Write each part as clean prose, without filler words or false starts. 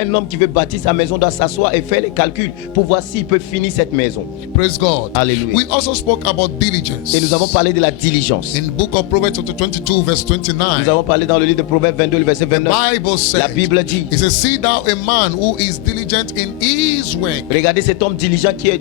Un homme qui veut bâtir sa maison doit s'asseoir et faire les calculs pour voir s'il peut finir cette maison. Praise God. Alléluia. We also spoke about diligence. Et nous avons parlé de la diligence. In book of Proverbs chapter 22 verse 29. Nous avons parlé dans le livre de Proverbes 22, le verset 29. Bible says, La Bible dit, it says, see thou a man who is diligent in his work. regardez cet homme diligent qui est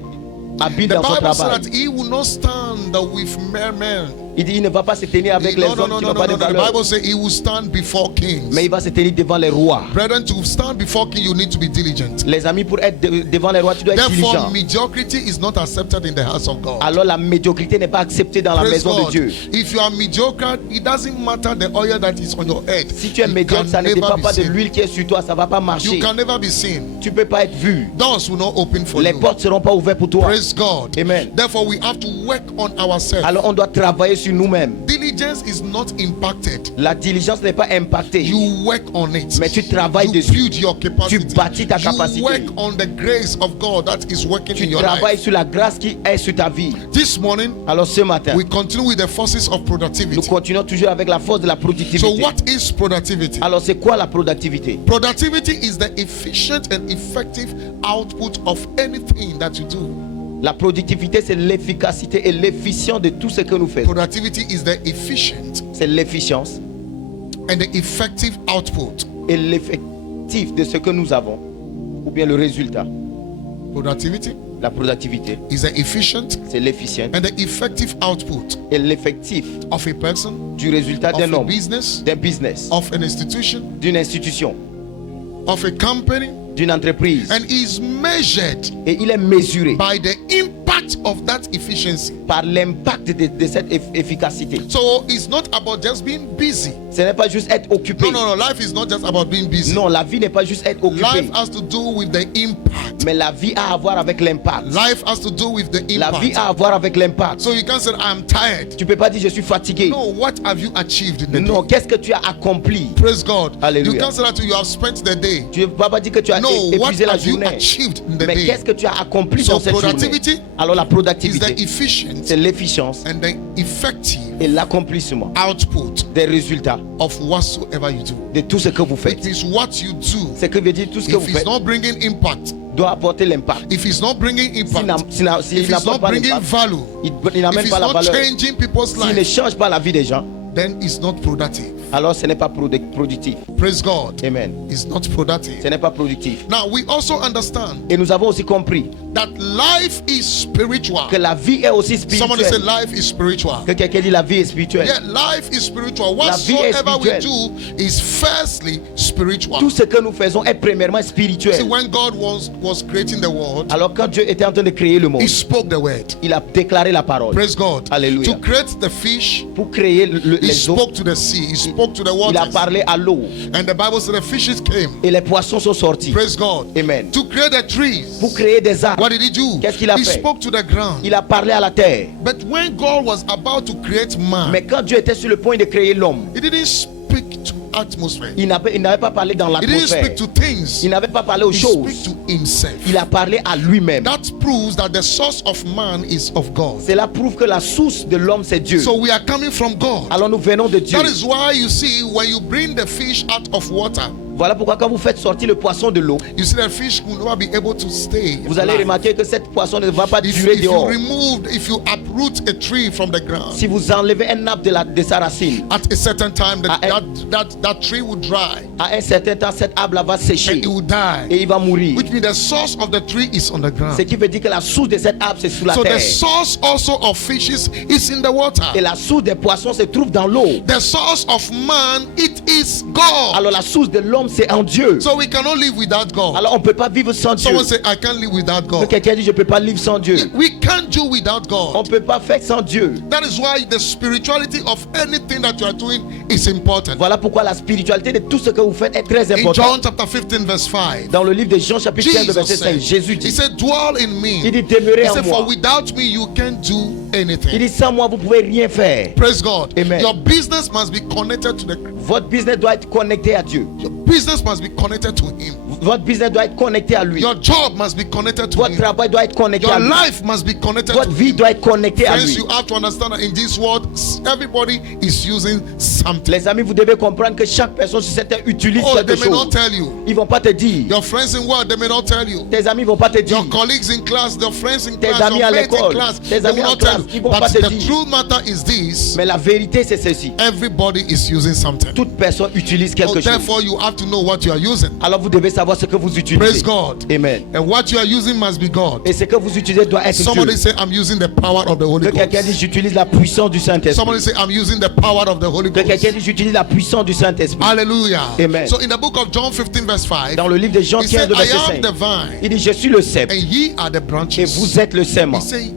habile The dans son Bible says travail. that he will not stand with mere men. Il dit il ne va pas se tenir avec les hommes qui n'ont pas de The valeur, Bible says he will stand before kings. mais il va se tenir devant les rois. Brethren, to stand before king, you need to be diligent. Les amis, pour être devant les rois, tu dois être Therefore, diligent. mediocrity is not accepted in the house of God. Alors la médiocrité n'est pas acceptée dans la Praise maison de God. Dieu. If you are mediocre, it doesn't matter the oil that is on your head. Si tu es It médiocre, can ça ne never dépend be pas de seen. l'huile qui est sur toi, ça va pas You marcher. can never be seen. Tu peux pas être vu. Doors will not open for Les you. portes seront pas ouvertes pour toi. Praise God. Amen. Therefore, we have to work on ourselves. Alors on doit travailler sur nous-mêmes. Diligence is not impacted. La diligence n'est pas impactée. You work on it. Mais tu travailles You dessus. build your capacity. Tu bâtis ta You capacité. work on the grace of God that is working in Tu your travailles life. sur la grâce qui est sur ta vie. This morning, Alors ce matin, we continue with the forces of nous productivity. continuons toujours avec la force de la So, productivité. what is productivity? Alors c'est quoi la productivité? Productivity is the efficient and effective output of anything that you do. La productivité, c'est l'efficacité et l'efficience de tout ce que nous faisons. Productivity is the efficient C'est l'efficience and the effective output. et l'effectif de ce que nous avons, ou bien le résultat. Productivity La productivité, is the efficient c'est l'efficience and the effective output et l'effectif of a person, du résultat of d'un a homme, business, d'un business, of an institution, d'une institution, of a company, d'une entreprise. and is measured Et il est mesuré by the impact of that efficiency. par l'impact de cette efficacité. So it's not about just being busy. Ce n'est pas juste être occupé. No. Life is not just about being busy. Non, la vie n'est pas juste être occupé. Life has to do with the impact. Mais la vie a à voir avec l'impact. Life has to do with the La vie impact. a à voir avec l'impact. So you can't say I'm tired. Tu peux pas dire je suis fatigué. No, what have you achieved in the Non, day? qu'est-ce que tu as accompli? Praise God. Hallelujah. You can't say that you have spent the day. Tu ne peux pas dire que tu as No, what épuisé la have you journée. achieved in the Mais day? qu'est-ce que tu as accompli So dans cette journée? productivity Alors la Is productivité, the efficient c'est l'efficience and the effective et l'accomplissement output des résultats of whatsoever you do. de tout ce que vous It faites. is what you do. Ce que veut dire tout ce que If vous it's faites not bringing impact, doit apporter l'impact. if it's not bringing S'il impact, s'il if it's n'apporte not pas bringing l'impact, value, il if n'amène it's pas la not valeur, changing people's s'il ne lives, change pas la vie des gens, then it's not productive. alors ce n'est pas productif. Praise God. Amen. It's not productive. Ce n'est pas productif. Now we also understand Et nous avons aussi compris that life is spiritual. que la vie est aussi Somebody say spirituelle. life is spiritual. Que quelqu'un dit la vie est spirituelle. Yeah, life is spiritual. La vie est Whatsoever we spirituelle. do is firstly spiritual. Tout ce que nous faisons est premièrement See, spirituel. when God was creating the world, Alors quand Dieu était en train de créer le monde, He spoke the word. il a déclaré la parole. Praise God. Alléluia. To create the fish, Pour créer He les eaux, spoke to the sea. He spoke to the il a waters. parlé à l'eau And the Bible said the fishes came. et les poissons sont sortis. Praise God. Amen. To create the trees, Pour créer des arbres, what did He do? Qu'est-ce qu'il a He fait? spoke to the ground. il a parlé à la terre. But when God was about to create man, Mais quand Dieu était sur le point de créer l'homme, He didn't speak to atmosphere. il n'avait pas parlé dans He didn't l'atmosphère. speak to things. Il n'avait pas parlé aux He choses. spoke to Himself. Il a parlé à lui-même. That proves that the source of man is of God. Cela prouve que la source de l'homme, c'est Dieu. So we are coming from God. Alors nous venons de Dieu. That is why you see when you bring the fish out of water, Voilà pourquoi quand vous faites sortir le poisson de l'eau, you see the fish will never be able to stay. vous allez alive. remarquer que cette poisson ne va pas If durer you dehors. if you uproot a tree from the ground, Si vous enlevez un arbre de sa racine, at a certain time Ah, that tree will dry à un certain temps, cet arbre va and sécher it will die. et il va mourir. Which means the source of the tree is on the Ce ground. qui veut dire que la source de cet arbre, c'est sous la So the terre. source also of fishes is in the water. Et la source des poissons se trouve dans l'eau. The source of man, it is God. Alors la source de l'homme, c'est en Dieu. So we cannot live without God. Alors on ne peut pas vivre sans Dieu. Someone say, I can't live without Que God. quelqu'un dit, je ne peux pas vivre sans Dieu. We can't do without On God. ne peut pas faire sans Dieu. That is why the spirituality of anything that you are doing is important. Voilà pourquoi la spiritualité de tout ce que vous faites est très In John importante. chapter 15 verse 5, Dans le livre de Jean chapitre 15 Jesus verset 5, said, Jésus He dit, said, dwell in me. il dit, demeurez He en said, moi. for without me you can't do Il anything. dit, sans moi, vous ne pouvez rien faire. Praise God. Amen. Your business must be connected to the Votre business doit être connecté à Dieu. your business must be connected to Him. Votre business doit être connecté à lui. Your job must be connected to Votre him. travail doit être connecté à Your lui. life must be connected Votre to vie him. doit être connectée à Friends, lui. you have to understand that in this world, everybody is using something. Les amis, vous devez comprendre que chaque personne sur cette terre utilise Oh, quelque they may not chose. tell you. Ils vont pas te dire. Your friends in work, they may not tell you. Tes amis vont pas te dire. Your colleagues in class, your friends in Tes class, amis your à mates in l'école, class, tes they amis will en not tell classe, ils you. vont pas But te the dire. true matter is this: Mais la vérité, c'est ceci. everybody is using something. Toute personne utilise quelque chose. Therefore, you have to know what you are using. Alors vous devez savoir ce que vous utilisez. Praise God. Amen. And what you are using must be God. Et ce que vous utilisez doit être Somebody Dieu. say, I'm using the power of the Holy Que quelqu'un dise, Ghost. j'utilise la puissance du Saint-Esprit. Somebody say, I'm using the power of the Holy Que quelqu'un Ghost. dise, j'utilise la puissance du Saint-Esprit. Hallelujah. Amen. So in the book of John 15 verse 5, Dans le livre de Jean he 15, said, de I verset am 5, the vine, il dit, je suis le cep and ye are the et branches. vous êtes le sément. He said,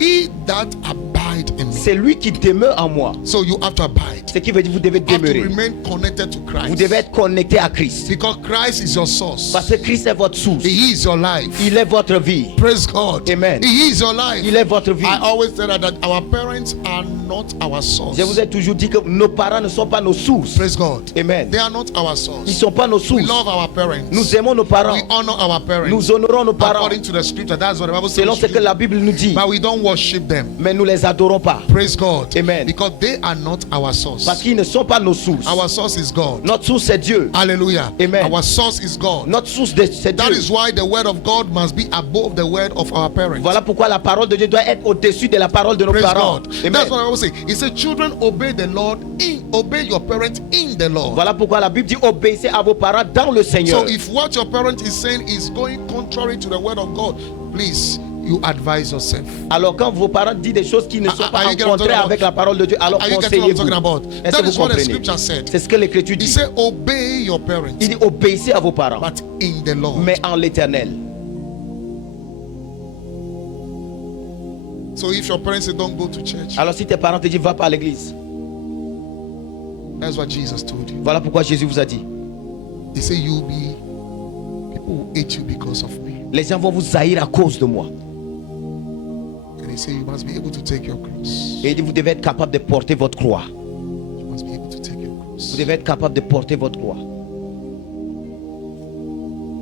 he that abide in me. C'est lui qui demeure en moi. So you have to abide. Ce qui veut dire, vous devez You have to demeurer. remain connected to Vous Christ. devez être connecté à Christ. Because Christ is your source. Parce que Christ est votre source. He is your life. Il est votre vie. Praise God. Amen. He is your life. Il est votre vie. I always say that our parents are not our source. Je vous ai toujours dit que nos parents ne sont pas nos sources. Praise God. Amen. They are not our Ils ne source. sont pas nos We sources. love our parents. Nous aimons nos parents. We honor our parents. Nous honorons nos parents. According to the scripture, that's what the Bible says. Selon ce que la Bible nous dit. But we don't worship them. Mais nous les adorons pas. Praise God. Amen. Because they are not our source. Parce qu'ils ne sont pas nos sources. Our source is God. Notre source c'est Dieu. Hallelujah. Amen. Our source is God. Notre source c'est That Dieu. is why the word of God must be above the word of our parents. Voilà pourquoi la parole de Dieu doit être au-dessus de la parole de nos Praise parents. God. Amen. That's what I always say. He said, children, obey the Lord obey your parents in the Lord. Voilà pourquoi la Bible dit obéissez à vos parents dans le Seigneur. So if what your parent is saying is going contrary to the word of God, please, you advise yourself. Alors quand vos parents disent des choses qui ne sont pas Are en you getting what I'm contraire talking avec la parole de Dieu, alors Are you getting what I'm conseillez-vous. talking about? Est-ce That que is vous what the comprenez? scripture said. C'est ce que l'Écriture He dit. said, obey your parents, Il dit obéissez à vos parents, but in the Lord. mais en l'Éternel. So if your parents say don't go to church, Alors si tes parents te disent va pas à l'église, that's what Jesus told you. voilà pourquoi Jésus vous a dit. He said, people will hate you because of me. Les gens vont vous haïr à cause de moi. And he said, you must be able to take your cross. Et il dit vous devez être capable de porter votre croix. You must be able to take your cross. Vous devez être capable de porter votre croix.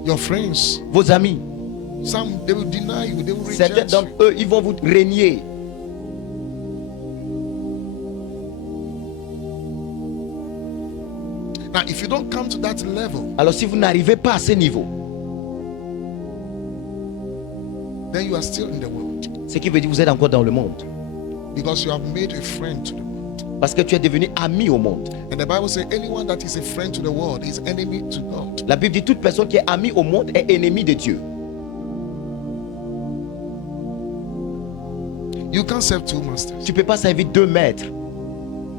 Your friends, Vos amis, some they will deny you, they will certains reject d'entre you. eux, ils vont vous régner. Now, if you don't come to that level, Alors si vous n'arrivez pas à ce niveau, then you are still in the world. ce qui veut dire que vous êtes encore dans le monde. Because you have made a friend to the world. Parce que tu es devenu ami au monde. And the Bible says anyone that is a friend to the world is enemy to God. La Bible dit toute personne qui est amie au monde est ennemi de Dieu. You can't serve two masters. Tu ne peux pas servir deux maîtres.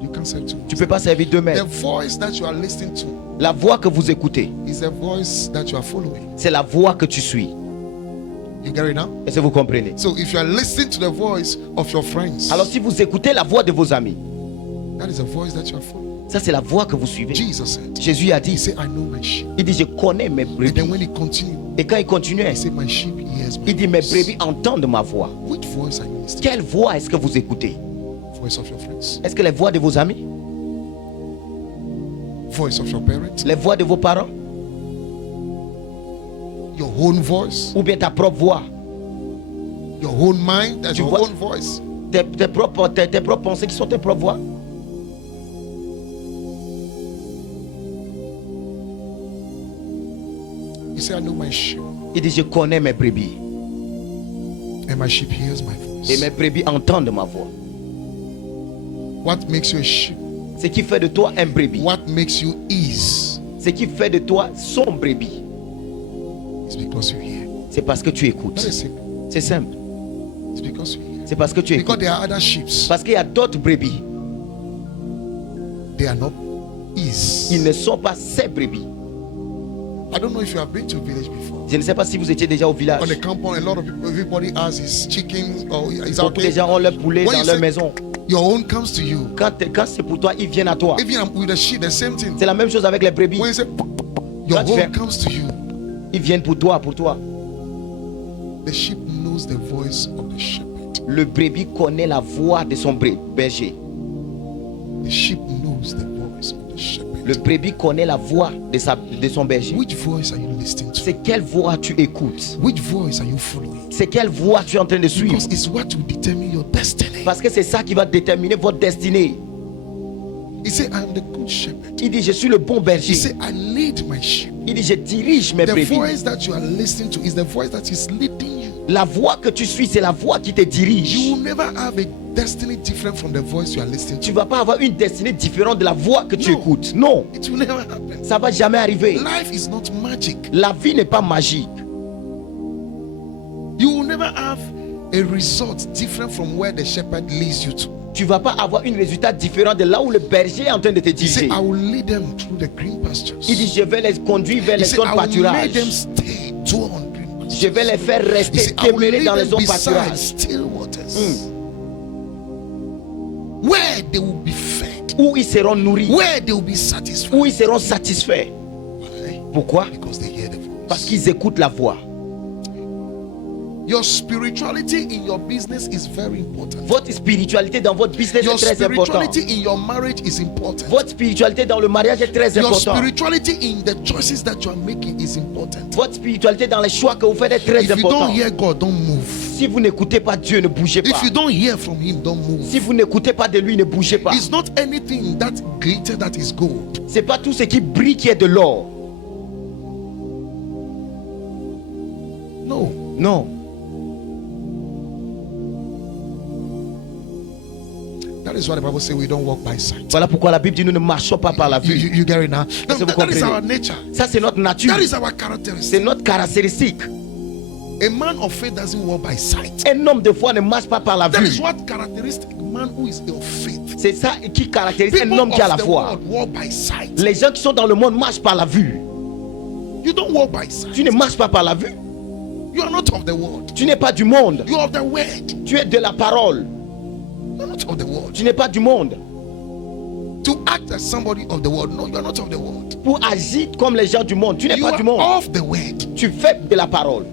You can't serve two Tu ne masters. peux pas servir deux The maîtres. voice that you are listening to La voix que vous écoutez, is the voice that you are following. c'est la voix que tu suis. You get it now? Est-ce que vous comprenez? So if you are listening to the voice of your friends, Alors si vous écoutez la voix de vos amis, that is a voice that you are following. ça c'est la voix que vous suivez. Jesus said, Jésus a he dit, said, I know my sheep. il dit je connais mes And brebis. then when he continued, Et quand il continuait, he said, my sheep hears my il dit mes voice. brebis entendent ma voix. Which voice are you listening Quelle voix est-ce que vous écoutez? to? Voice of your friends, Est-ce que les voix de vos amis? voice of your parents, Les voix de vos parents? your own voice, Ou bien ta propre voix? your own mind, that's Tu your vois- own voice. Tes propres pensées qui sont tes propres voix? You say, I know my sheep, Il dit je connais mes brebis. and my sheep hears my Et voice. mes brebis entendent ma voix. What makes you a sheep? Ce qui fait de toi un brebis, What makes you ease ce qui fait de toi son brebis, is because you hear. c'est parce que tu écoutes. That is simple. C'est simple. It's because you hear. C'est parce que tu Because écoutes. there are other sheep. Parce qu'il y a d'autres brebis. They are not ease. Ils ne sont pas ces brebis. I don't know if you have been to a village before. Je ne sais pas si vous étiez déjà au village. On the compound, a lot of people, everybody has his chickens or is Beaucoup de okay. gens ont leur poulet When dans you leur say- maison. Your own comes to you. Quand c'est pour toi, ils viennent à toi. Even with the sheep, the same thing. C'est la même chose avec les brebis. When you say your Quand tu own fais- comes to you, Ils viennent pour toi, pour toi. the sheep knows the voice of the shepherd. Le brebis connaît la voix de son berger. The sheep knows the voice of the shepherd. Le brebis connaît la voix de son berger. Which voice are you listening to? C'est quelle voix tu écoutes? Which voice are you following? C'est quelle voix tu es en train de suivre? Because it's what will determine your destiny. Parce que c'est ça qui va déterminer votre destinée. He said, I am the good shepherd. Il dit, je suis le bon He berger. said, I lead my sheep. Il dit, je dirige mes The brebis. voice that you are listening to is the voice that is leading you. La voix que tu suis, c'est la voix qui te You dirige. will never have a destiny different from the voice you are listening Tu to. vas pas avoir une destinée différente de la voix que tu Non. écoutes. Non, It will never happen. ça va jamais arriver. Life is not magic. La vie n'est pas magique. You will never have a result different from where the shepherd leads you to. Tu vas pas avoir un résultat différent de là où le berger est en train de te He said, diriger. I will lead them through the green pastures. Il dit, je vais les conduire vers He les said, zones I will pâturages. make them stay dwell on green pastures. Je vais les faire He rester said, I will demeurer lead dans les them zones beside pâturages. still waters. Where they will be fed. Où ils seront nourris. Where they will be satisfied. Où ils seront satisfaits. Why? Pourquoi? Because they hear the Parce voice. qu'ils écoutent la voix. Your spirituality in your business is very important. Votre spiritualité dans votre business Your est très importante. spirituality in your marriage is important. Votre spiritualité dans le mariage est très Your importante. spirituality in the choices that you are making is important. Votre spiritualité dans les choix que vous faites est très If you importante. don't hear God, don't move. Si vous n'écoutez pas Dieu, ne bougez pas. If you don't hear from Him, don't move. Si vous n'écoutez pas de lui, ne bougez pas. It's not anything that glitter that is gold. C'est pas tout ce qui brille qui est de l'or. No. Non. That is why the Bible says we don't walk by sight. Voilà pourquoi la Bible dit nous ne marchons pas par la You, vue. you get it now? que vous That is comprenez? our nature. Ça, c'est notre nature. That is our C'est characteristic. notre caractéristique. A man of faith doesn't walk by sight. Un homme de foi ne marche pas par la That is vue. what characteristic a man who is of faith. C'est ça qui caractérise un People homme qui a la of the foi. world walk by sight. Les gens qui sont dans le monde marchent par la vue. You don't walk by sight. Tu ne marches pas par la vue. You are not of the world. Tu n'es pas du monde. You are of the word. Tu es de la parole. You are not of the world. Tu n'es pas du monde. To act as somebody of the world. No, you are not of the world. Pour agir comme les gens du monde. Tu n'es You pas are du monde. of the word. Tu fais de la parole.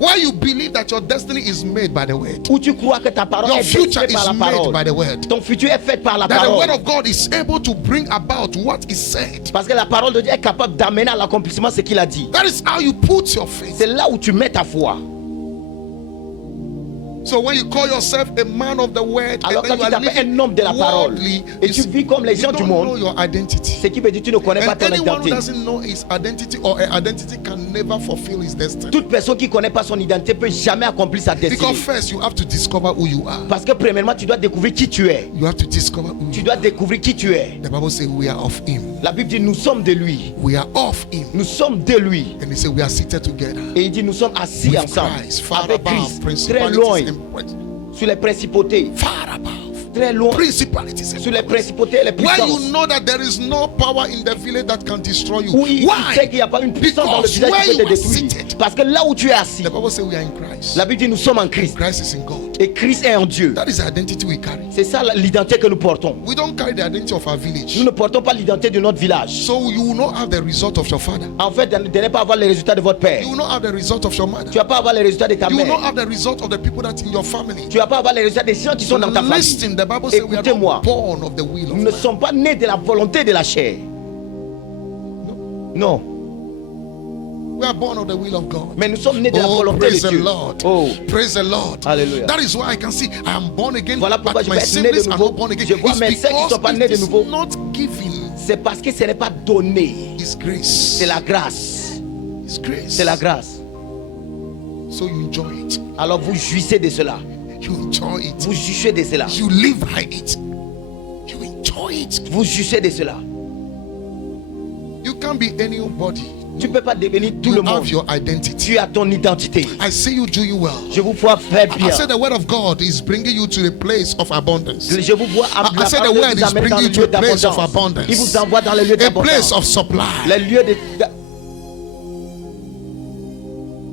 Why you believe that your destiny is made by the word. Où tu crois que ta parole Your est future faite par la is made parole. by the word. Ton futur est fait par la That the word parole. of God is able to bring about what is said. Parce que la parole de Dieu est capable d'amener à l'accomplissement ce qu'il a dit. That is how you put your faith. C'est là où tu mets ta foi. So when you call yourself a man of the word, Alors and quand then tu you are t'appelles un living homme de la parole worldly, et tu vis comme les you gens du don't know monde, your identity. ce qui veut dire que tu ne connais pas And ton anyone who identité. doesn't know his identity or her identity can never fulfill his destiny. Toute personne qui ne connaît pas son identité peut jamais accomplir sa destinée. Because first you have to discover who you are. Parce que premièrement, tu dois découvrir qui tu es. You have to discover who Tu you dois are. découvrir qui tu es. The Bible says we are of him. La Bible dit nous sommes de lui. We are of him. Nous sommes de lui. And he said we are seated together. Et il dit nous sommes assis With ensemble Christ, far avec above Christ, très loin, principalities and sur les principautés, far above très loin, principalities and sur les powers. principautés et les Why you puissances. know that there is no power in the village that can destroy you? Où il Why? sait qu'il n'y a pas une puissance dans le Because village where qui peut you te are détruire. seated, Parce que là où tu es assis, the Bible says we are in Christ. la Bible dit nous sommes en Christ. Christ is in God. Et Christ est en Dieu. That is the identity we carry. C'est ça l'identité que nous portons. We don't carry the identity of our village. Nous ne portons pas l'identité de notre village. So you will not have the result of your father. En fait, de ne pas avoir les résultats de votre père. You will not have the result of your mother. Tu vas pas avoir les résultats de ta You will not mère. have the result of the people that in your family. Tu vas pas avoir les résultats des gens qui sont dans ta famille. Listen, the Bible says we are Écoutez-moi. not born of the will of Nous ne man. sommes pas nés de la volonté de la chair. Non. We are born of the will of God. Mais nous sommes nés de la Oh, volonté praise de the Dieu. Lord. Oh. Praise the Lord. Alléluia. That is why I can see I am born again, Voilà but pourquoi je my vais être né de siblings are nouveau. not born again. Je vois It's mes sœurs qui ne sont pas nés because de it nouveau. is not given. C'est parce que ce n'est pas donné. It's grace. C'est la grâce. It's grace. C'est la grâce. So you enjoy it. Alors vous jouissez de cela. You enjoy it. Vous jouissez de cela. You live by it. You enjoy it. Vous jouissez de cela. You can't be anybody. Tu ne peux pas devenir tout le You monde. have your identity. Tu as ton identité. I see you do you well. Je vous vois faire I bien. said the word of God is bringing you to the place of abundance. Je vous vois I said the word is bringing you to a place of abundance. Il vous envoie dans le lieu A place d'abondance. of supply. Les lieux de...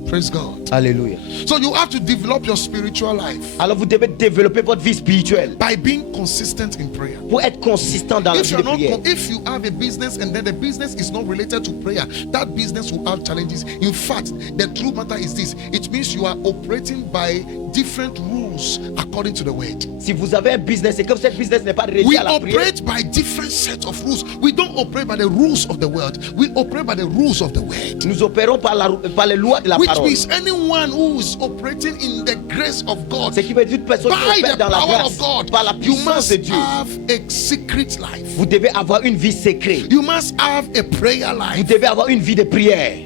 Praise God. Alléluia. So you have to develop your spiritual life Alors vous devez développer votre vie spirituelle by being consistent in prayer. pour être consistant dans la vie de prière. If you have a business and then the business is not related to prayer, that business will have challenges. In fact, the true matter is this: it means you are operating by different rules according to the word. Si vous avez un business et que cette business n'est pas relié We à la prière, operate by different sets of rules. We don't operate by the rules of the world. We operate by the rules of the word. nous opérons par les lois de la Which parole. means anyone who is operating in the grace of God, Ce qui veut dire toute personne qui by opère the dans la power grâce, of God, par la you puissance must de Dieu. have a secret life. Vous devez avoir une vie secrète. You must have a prayer Vous life. devez avoir une vie de prière.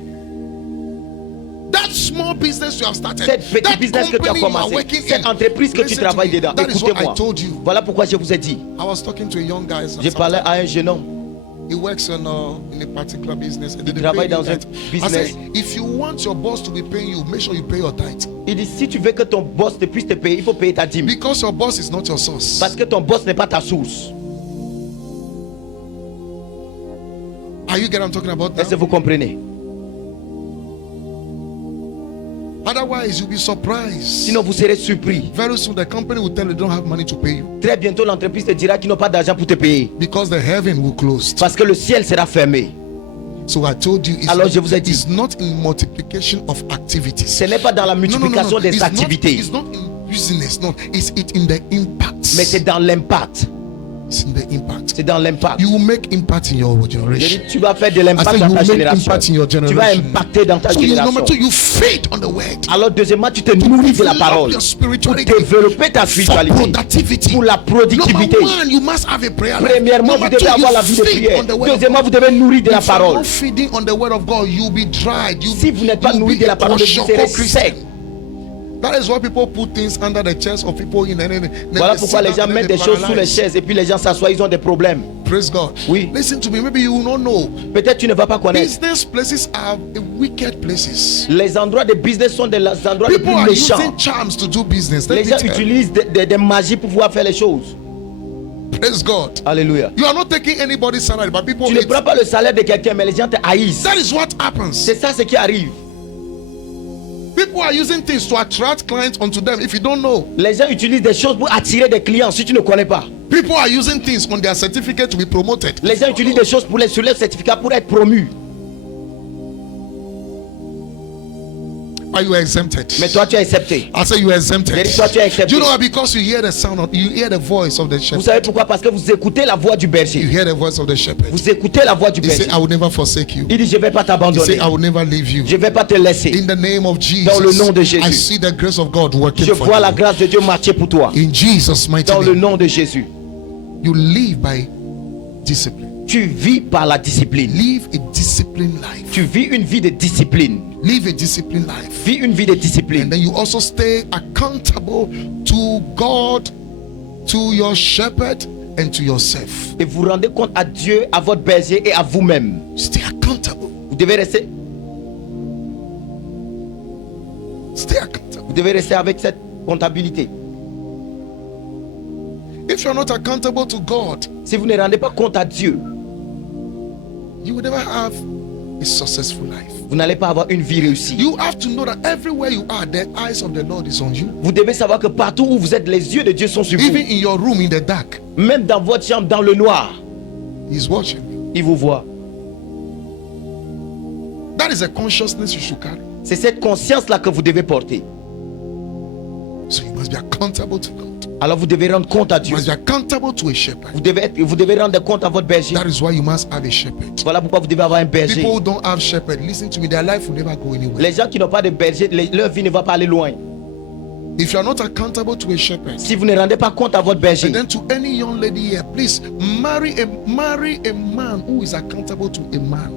That small business you have started, Cette petite that business que tu as company you are commencé, working cette in, entreprise que tu listen to travailles me. dedans, That is what I écoutez-moi. told you. Voilà pourquoi je vous ai dit. I was talking to a young guy. J'ai parlé à un jeune homme. He works in a particular business. And Il they travaille pay him dans un that. business. I said, if you want your boss to be paying you, make sure you pay your tithe. Il dit si tu veux que ton boss te puisse te payer, il faut payer ta dîme. Because your boss is not your source. Parce que ton boss n'est pas ta source. Are you getting what I'm talking about Est-ce que now? vous comprenez? Otherwise, you'll be surprised. Sinon vous serez surpris. Very soon, the company will tell you they don't have money to pay you Très bientôt l'entreprise te dira qu'ils n'ont pas d'argent pour te payer. because the heaven will close. Parce que le ciel sera fermé. So I told you, Alors je vous ai it's dit, not in multiplication of activities. ce n'est pas dans la multiplication des It's activités, It's not in business. No, it's in the impact. mais c'est dans l'impact. It's in the impact. C'est dans l'impact. You will make impact in your Je generation. dis, tu vas faire de I l'impact said dans you ta will make génération. impact in your Tu vas generation. impacter dans ta So you, number génération. two, you feed on the word. Alors deuxièmement, tu te nourris de la Develop parole your pour spirituality développer ta for spiritualité, productivity. pour la Number productivité. one, you must have a prayer life. Premièrement, vous Number devez two, avoir you la vie de feed prière. on the word of Deuxièmement, God. vous devez nourrir de la If you are parole. not feeding on the word of God, you'll be dried. Si vous n'êtes pas nourri de la parole de Dieu, vous serez sec. That is why people put things under the chairs of people in and then Voilà they pourquoi sit les down gens and mettent then des they choses sous les paralyze. chaises et puis les gens s'assoient, ils ont des problèmes. Praise God. Oui. Listen to me. Maybe you will not know. Peut-être tu ne vas pas connaître. Business places are wicked places. Les endroits de business sont des endroits les People plus are méchants. using charms to do business. Let Les me gens tell you. utilisent des magies pour pouvoir faire les choses. Praise God. Alléluia. You are not taking anybody's salary, but people Tu ne hate. prends pas le salaire de quelqu'un, mais les gens te haïssent. That is what happens. C'est ça ce qui arrive. People are using things to attract clients onto them if you don't know. Les gens utilisent des choses pour attirer des clients si tu ne connais pas. People are using things on their certificate to be promoted. Les gens utilisent des choses sur leur certificat pour être promus. Are you exempted? Mais toi tu es accepté. I say you are exempted. Mais toi tu es accepté. Do you know why? Because you hear the sound of, you hear the voice of the Vous shepherd. savez pourquoi? Parce que vous écoutez la voix du You berger. hear the voice of the shepherd. Vous écoutez la voix du He say, berger. I will never forsake you. Il dit je vais pas He t'abandonner. say, I will never leave you. Je vais pas te laisser. In the name of Jesus. Dans le nom de Jésus. I see the grace of God working Je for vois la you. grâce de Dieu marcher pour toi. In Jesus' mighty Dans le name. nom de Jésus. You live by discipline. Tu vis par la discipline. Live a disciplined life. Tu vis une vie de discipline. Live a disciplined life. Vis une vie de And discipline. then you also stay accountable to God, to your shepherd, and to yourself. Et vous rendez compte à Dieu, à votre berger et à vous-même. Stay accountable. Vous devez rester, Stay accountable. vous devez rester avec cette comptabilité. If you're not accountable to God, Si vous ne rendez pas compte à Dieu, you will never have a successful life. vous n'allez pas avoir une vie réussie. You have to know that everywhere you are, the eyes of the Lord is on you. Vous devez savoir que partout où vous êtes, les yeux de Dieu sont sur vous. Even in your room in the dark, Même dans votre chambre, dans le noir, He's watching you. il vous voit. That is a consciousness you should carry. C'est cette conscience-là que vous devez porter. So you must be accountable to God. Alors vous devez rendre compte à You Dieu. must be accountable to a shepherd. Vous devez rendre compte à votre berger. That is why you must have a shepherd. Voilà pourquoi vous devez avoir un berger. People who don't have shepherd, listen to me, their life will never go anywhere. Les gens qui n'ont pas de berger, leur vie ne va pas aller loin. If you are not accountable to a shepherd, Si vous ne rendez pas compte à votre berger, and then to any young lady here, please marry a man who is accountable to a man.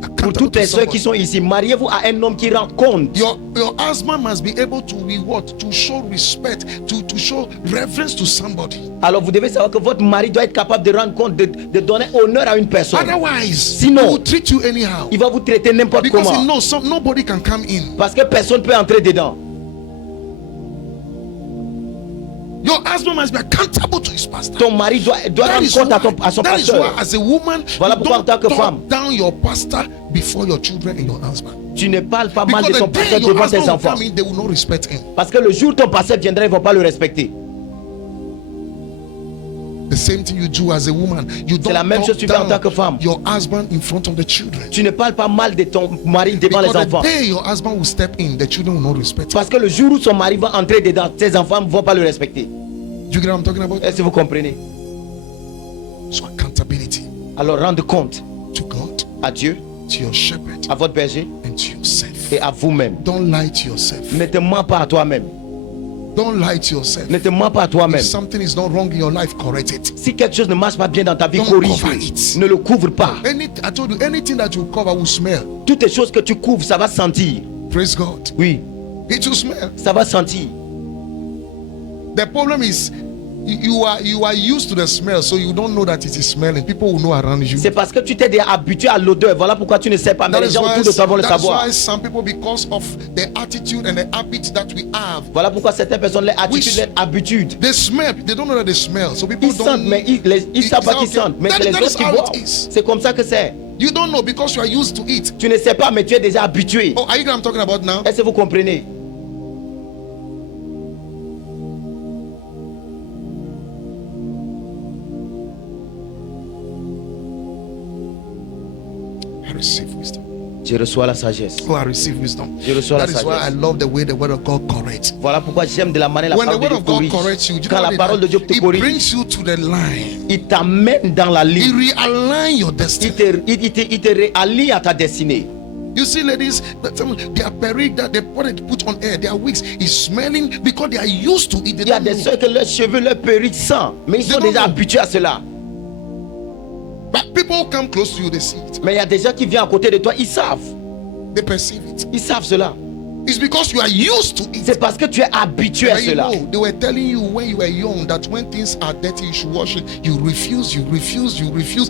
pour Accountable toutes to les soeurs qui somebody. sont ici, mariez-vous à un homme qui rend compte. Your husband must be able to be what? To show respect, to show reverence to somebody. Alors vous devez savoir que votre mari doit être capable de rendre compte, de donner honneur à une personne. Otherwise, Sinon, he will treat you anyhow. Il va vous traiter n'importe Because he comment. knows nobody can come in. Parce que personne ne peut entrer dedans. Your husband must be accountable to his pastor. Ton mari doit rendre compte à son that is why, pasteur. as a woman, Voilà you pourquoi en tant don't que femme, talk down your pastor before your children and your husband. tu ne parles pas mal de Because ton the day pasteur your devant husband tes will enfants. come in, they will not respect him. Parce que le jour où ton pasteur viendra, ils ne vont pas le respecter. The same thing you do as a woman. You C'est la don't même chose que tu fais en tant que talk femme. down your husband in front of the children. Tu ne parles pas mal de ton mari devant les Because enfants. the day your husband will step in, the children will not respect him. Parce que le jour où son mari va entrer dedans, tes enfants ne vont pas le respecter. Do you get what I'm talking about? Est-ce que vous comprenez? So accountability Alors rendre compte to God, à Dieu, to your shepherd, à votre berger and to yourself. et à vous-même. Don't lie to yourself. Ne te mens pas à toi-même. Don't lie to yourself. Ne te mens pas à toi-même. If something is not wrong in your life, correct it. Si quelque chose ne marche pas bien dans ta vie, Don't corrige. cover it. Ne le couvre pas. I told you, anything that you cover will smell. Toutes les choses que tu couvres, ça va sentir. Praise God. Oui, It will smell. ça va sentir. The problem is you are used to the smell, so you don't know that it is smelling. People will know around you. C'est parce que tu t'es déjà habitué à l'odeur. Voilà pourquoi tu ne sais pas. Mais That les is gens why, autour de toi vont le that's savoir. why some people, because of the attitude and the habit that we have, Voilà pourquoi certaines personnes, leur attitude, leur habitude. they smell. They don't know that they smell. So people Ils don't. sentent, mais ils savent pas qu'ils sentent. Mais c'est les That autres is qui how voient. it is. C'est comme ça que c'est. You don't know because you are used to it. Tu ne sais pas, mais tu es déjà habitué. Oh, are you know what I'm talking about now? Est-ce que vous comprenez? I receive wisdom. Je reçois la sagesse. Oh, I receive wisdom. Je reçois la That is why I sagesse. love the way the word of God corrects. Voilà pourquoi j'aime de la manière la When the parole de word Dieu of God corrige. corrects you, you Quand know la what parole de Dieu te it corrige, brings you to the line. il t'amène dans la It ligne. realigns your destiny. Il te réaligne à ta destinée. You see, ladies, their period that they put on air, their wigs is smelling because they are used to it. They Il y a don't des know. soeurs que leurs cheveux, leur perruque sent, mais ils They sont don't déjà know. habitués à cela. But people come close to you, they see it, Mais il y a des gens qui viennent à côté de toi, ils savent. they perceive it. Ils savent cela. It's because you are used to it. C'est parce que tu es habitué à But you cela. know, they were telling you when you were young that when things are dirty, you should wash it. You refuse.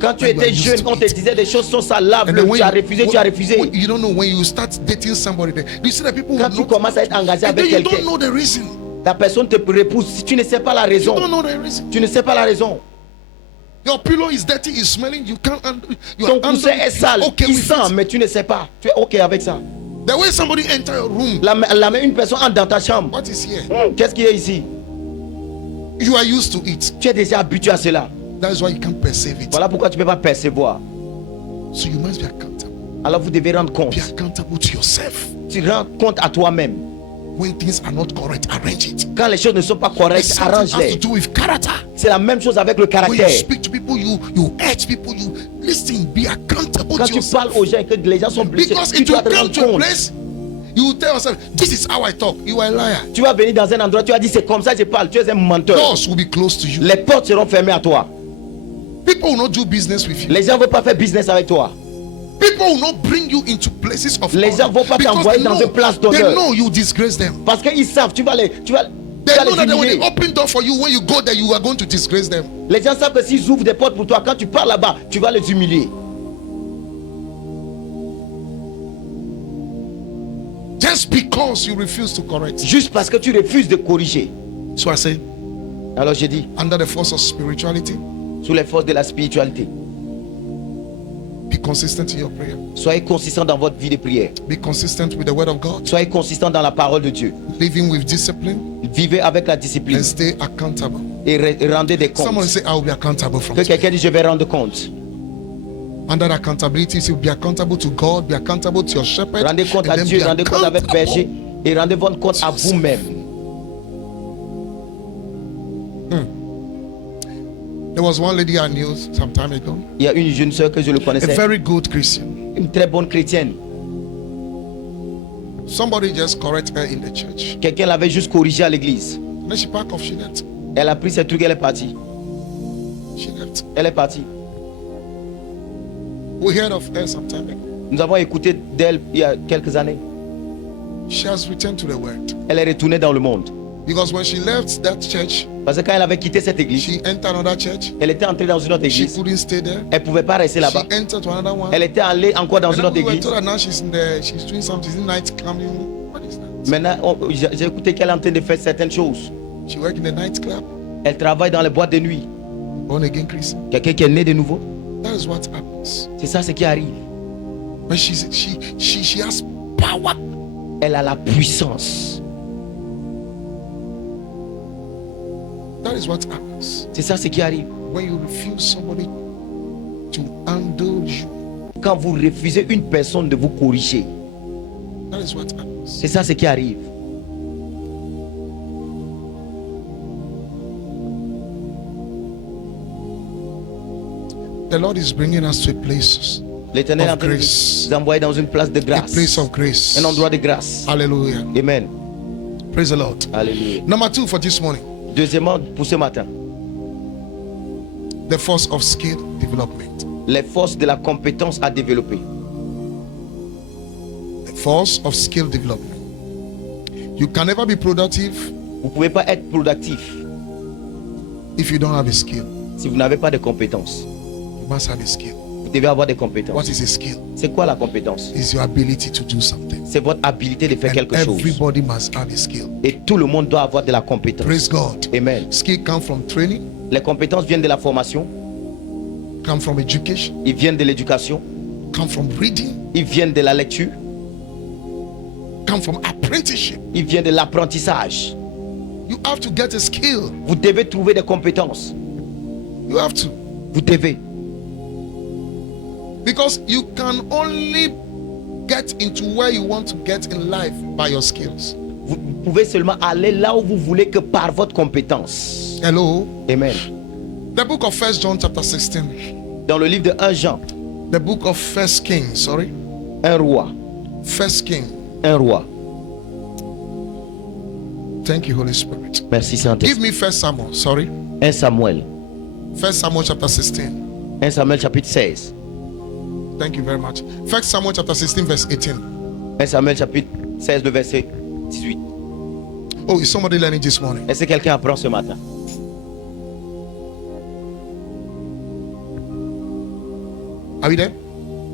Quand tu and you are étais used jeune, to on te it. disait des choses sont ça, lave-le, And then when tu as refusé, tu as refusé. you don't know when you start dating somebody, you see that people Quand will tu not, commences à être engagé and then avec you don't quelqu'un, know the reason. la personne te repousse. Si tu ne sais pas la You raison, don't know the reason. tu ne sais pas la raison. Your pillow is dirty, is smelling. You can't. You Ton are coussin est sale, okay il with sent, it. mais tu ne sais pas. Tu es OK avec ça. The way somebody enter your room, Une personne entre dans ta chambre. what is here? Qu'est-ce qu'il y a ici? You are used to it. Tu es déjà habitué à cela. That is why you can't perceive it. Voilà pourquoi tu ne peux pas percevoir. So you must be accountable. Alors vous devez rendre compte. Be accountable to yourself. Tu rends compte à toi-même. When things are not correct, arrange it. Quand les choses ne sont pas correctes, It's something has to arrange-les. do with character. C'est la même chose avec le When you caractère. speak to people, you hurt people. You listen. Be accountable Quand to tu yourself. parles aux gens et que les gens sont blessés, Because tu it will dois te come rendre to a compte. place. You will tell yourself, "This is how I talk." You are a liar. Tu vas venir dans un endroit, tu vas dire c'est comme ça que je parle, tu es un menteur. Doors will be closed to you. Les portes seront fermées à toi. People will not do business with you. Les gens ne veulent pas faire business avec toi. People will not bring you into places of Les gens honor vont pas because t'envoyer they dans know- une place They d'honneur. know you disgrace them. Parce qu'ils savent, tu vas They les know that when humilier. they open door for you, when you go there, you are going to disgrace them. Les gens savent que s'ils ouvrent des portes pour toi, quand tu parles là-bas, tu vas les humilier. Just because you refuse to correct. Juste parce que tu refuses de corriger. So I say, Alors j'ai dit, under the force of spirituality, sous les forces de la spiritualité, be consistent in your prayer. soyez consistants dans votre vie de prière. Be consistent with the word of God. Soyez consistants dans la parole de Dieu. Living with discipline Vivez avec la discipline and stay accountable. et rendez des Someone comptes. say, I will be accountable from Que today. quelqu'un dise, je vais rendre compte. Under accountability, you be accountable to God, be accountable to your shepherd. Rendez compte and à then Dieu, be rendez compte avec accountable. berger et rendez votre compte à vous-même. There was one lady I knew some time ago, Il y a une jeune sœur que je le a connaissais, very good Christian. une très bonne chrétienne. Somebody just correct her in the church. Quelqu'un l'avait juste corrigée à l'église. And then she packed off, she left. Elle a pris ses trucs, elle est partie. She left. Elle est partie. We heard of her some time ago. Nous avons écouté d'elle il y a quelques années. She has returned to the word. Elle est retournée dans le monde. Because when she left that church, Parce que quand elle avait quitté cette église, she entered another church. elle était entrée dans une autre She église. couldn't stay there. Elle ne pouvait pas rester She là-bas. entered to another one. Elle était allée encore dans And une then autre we were église. told that now she's doing something, she's in night coming. What is that? Maintenant, j'ai écouté qu'elle est en train de faire certaines choses. She work in the nightclub. Elle travaille dans les boîtes de nuit. Born again Christian. Quelqu'un qui est né de nouveau. That is what happens. C'est ça ce qui arrive. But she has power. Elle a la puissance. That is what happens. C'est ça ce qui arrive. When you refuse somebody to handle you. Quand vous refusez une personne de vous corriger. That is what happens. C'est ça ce qui arrive. The Lord is bringing us to a place L'Éternel est en of train de grace. nous envoyer dans une place de A grâce. place of grace. Un endroit de grâce. Hallelujah. Amen. Praise the Lord. Alléluia. Number 2 for this morning. Deuxièmement, pour ce matin, The force of skill development. les forces de la compétence à développer. The force of skill development. You can never be productive Vous ne pouvez pas être productif if you don't have a skill. si vous n'avez pas de compétences. You must have a skill. Vous devez avoir des What compétences. is a skill? C'est quoi la compétence? It's your ability to do something. C'est votre habilité de faire And quelque chose. everybody must have a skill. Et tout le monde doit avoir de la compétence. Praise God. Amen. Skill come from training, Les compétences viennent de la formation, come from education, ils viennent de l'éducation, come from reading, ils viennent de la lecture, come from apprenticeship. ils viennent de l'apprentissage. You have to get a skill. Vous devez trouver des compétences. You have to. Vous devez. Because you can only get into where you want to get in life by your skills. Vous pouvez seulement aller là où vous voulez que par votre compétence. Hello. Amen. The book of 1 John chapter 16. Dans le livre de 1 Jean, The book of 1 King, sorry. un roi, 1 King. un roi. Thank you, Holy Spirit. Merci Give Saint-Esprit. me 1 Samuel, sorry. 1 Samuel, 1 Samuel chapter 16. 1 Samuel chapitre 16. Thank you very much. 1 Samuel chapter 16 verse 18. 1 Samuel chapitre 16, le verset 18. Oh, is somebody learning this morning? Est-ce que quelqu'un apprend ce matin? Are we there?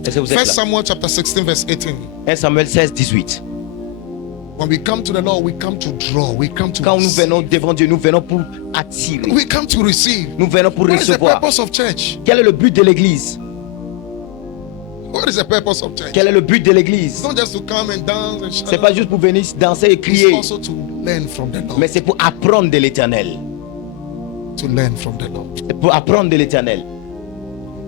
Est-ce que vous 1 êtes là? Samuel chapter 16 verse 18. 1 Samuel 16, 18. When we come to the Lord, we come to draw. We come to Quand nous receive. venons devant Dieu, nous venons pour attirer. We come to receive. Nous venons pour What is the recevoir. purpose of church? Quel est le but de l'église? What is the purpose of church? Quel est le but de It's l'église? not just to come and dance and shout. C'est pas juste pour venir danser et It's crier, also to learn from the Lord. mais c'est pour apprendre de l'éternel. To learn from the Lord. C'est pour apprendre de l'éternel.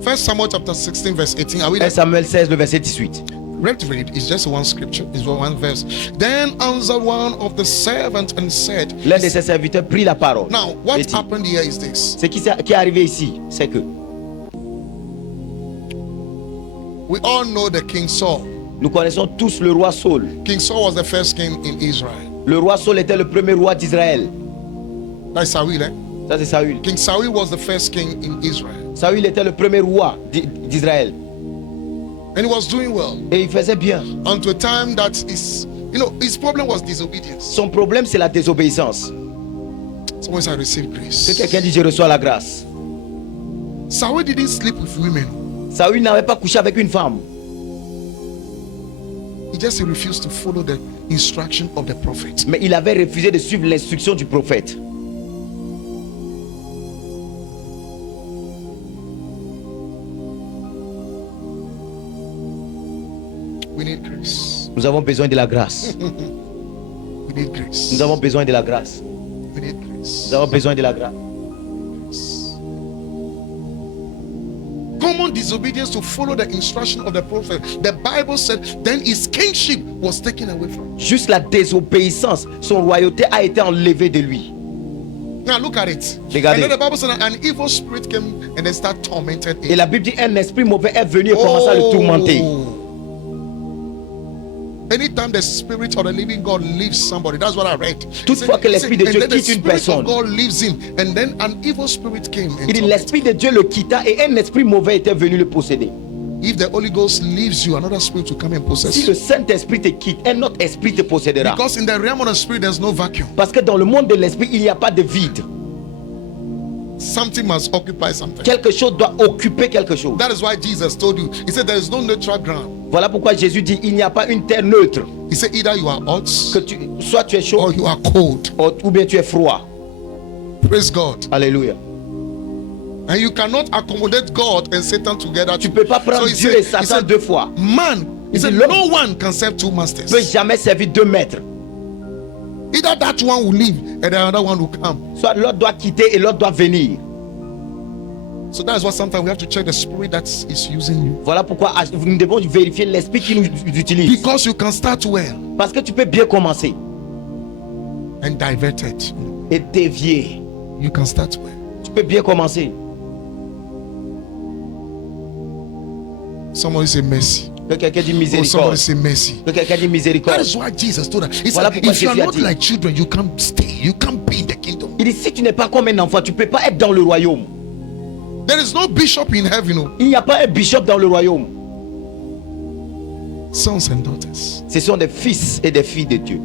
1 Samuel chapter 16 verse 18. Are we 1 there? Samuel 16, le verset 18. Let's read. It's just one scripture. It's one verse. Then answered one of the servants and said, L'un de ses serviteurs prit la parole. now et what dit, happened here is this. ce qui est arrivé ici, c'est que We all know the King Saul. nous connaissons tous le roi Saul. King Saul was the first king in Israel. Le roi Saul était le premier roi d'Israël. That's Saul, eh? Ça c'est Saül. King Saul was the first king in Israel. Saül était le premier roi d'Israël. And he was doing well Et il faisait bien. until a time that his problem was disobedience. Son problème c'est la désobéissance. Someone said, I received Que grace. quelqu'un dit je reçois la grâce. Saul didn't sleep with women. Saül n'avait pas couché avec une femme. He just refused to follow the instruction of the prophet. Mais il avait refusé de suivre l'instruction du prophète. We need grace. Nous avons besoin de la grâce. We need grace. Nous avons besoin de la grâce. We need grace. Nous avons besoin de la grâce. Common disobedience to follow the instruction of the prophet. The Bible said, then his kingship was taken away from him. Juste la désobéissance, son royauté a été enlevée de lui. Now look at it. Regardez. And then the Bible said an evil spirit came and they start tormented Et him. la Bible dit un esprit mauvais est venu et commença à le tourmenter. Anytime the spirit of the living God leaves somebody, that's what I read. Toutefois que l'esprit de And Dieu then the quitte une spirit personne. of God leaves him, and then an evil spirit came. And Il dit tormented l'esprit de Dieu le quitta et un esprit mauvais était venu le posséder. him. If the Holy Ghost leaves you, another spirit will come and possess Si you. le Saint-Esprit te quitte, un autre esprit te possédera. Because in the realm of the spirit, there's no vacuum. Parce que dans le monde de l'esprit, il n'y a pas de vide. Something must occupy something. Quelque chose doit occuper quelque chose. That is why Jesus told you. He said there is no neutral ground. Voilà pourquoi Jésus dit il n'y a pas une terre neutre. He said either you are hot Que soit tu es chaud or you are cold. ou bien tu es froid. Praise God. Alléluia. And you cannot accommodate God and Satan together. Tu peux pas prendre he Dieu said- et Satan he said, deux fois. Man, he Il said, dit, l'homme no one can serve two masters. ne peut jamais servir deux maîtres. Either that one will leave and the other one will come. Soit l'autre doit quitter et l'autre doit venir. So that's why sometimes we have to check the spirit that is using you. Voilà pourquoi nous devons vérifier l'esprit qui nous utilise. Because you can start well Parce que tu peux bien commencer and divert it. et dévier. You can start well. Tu peux bien commencer. Somebody say mercy. Que quelqu'un dit Oh, somebody miséricorde. say mercy. Que quelqu'un dit That miséricorde. is why Jesus told us. He Voilà said, pourquoi if you are Jésus a not dit. like children, you can't stay. You can't be in the kingdom. Il dit si tu n'es pas comme un enfant, tu ne peux pas être dans le royaume. There is no bishop in heaven. Oh. Il n'y a pas un bishop dans le royaume. Sons and daughters. Ce sont des fils et des filles de Dieu.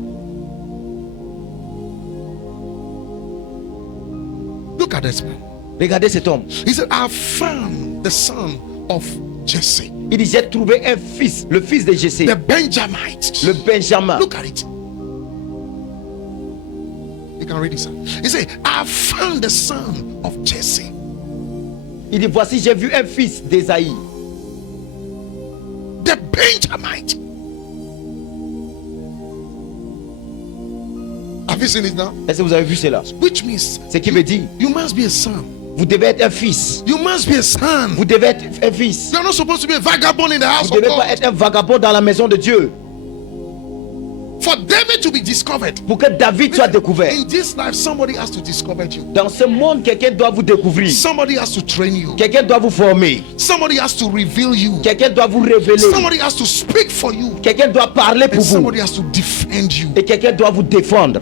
Look at this man. Regardez cet homme. He said, I found the son of Jesse, Il dit j'ai trouvé un fils, le fils de Jessé, the Benjamite. le Benjamin. Look at it. You can read this. He said, I found the son of Jesse. Il dit voici j'ai vu un fils d'Ésaïe, The Benjamite. Have you seen it now? Est-ce que vous avez vu cela? Which means Ce qui veut dire you must be a son. vous devez être un fils. You must be a son. Vous devez être un fils. You are not supposed to be a vagabond in the house Vous ne of devez pas God. être un vagabond dans la maison de Dieu. For David to be discovered. Pour que David soit découvert. In this life, somebody has to discover you. Dans ce monde, quelqu'un doit vous découvrir. Somebody has to train you. Quelqu'un doit vous former. Somebody has to reveal you. Quelqu'un doit vous révéler. Somebody has to speak for you. Quelqu'un doit parler And pour vous. somebody has to defend you. Et quelqu'un doit vous défendre.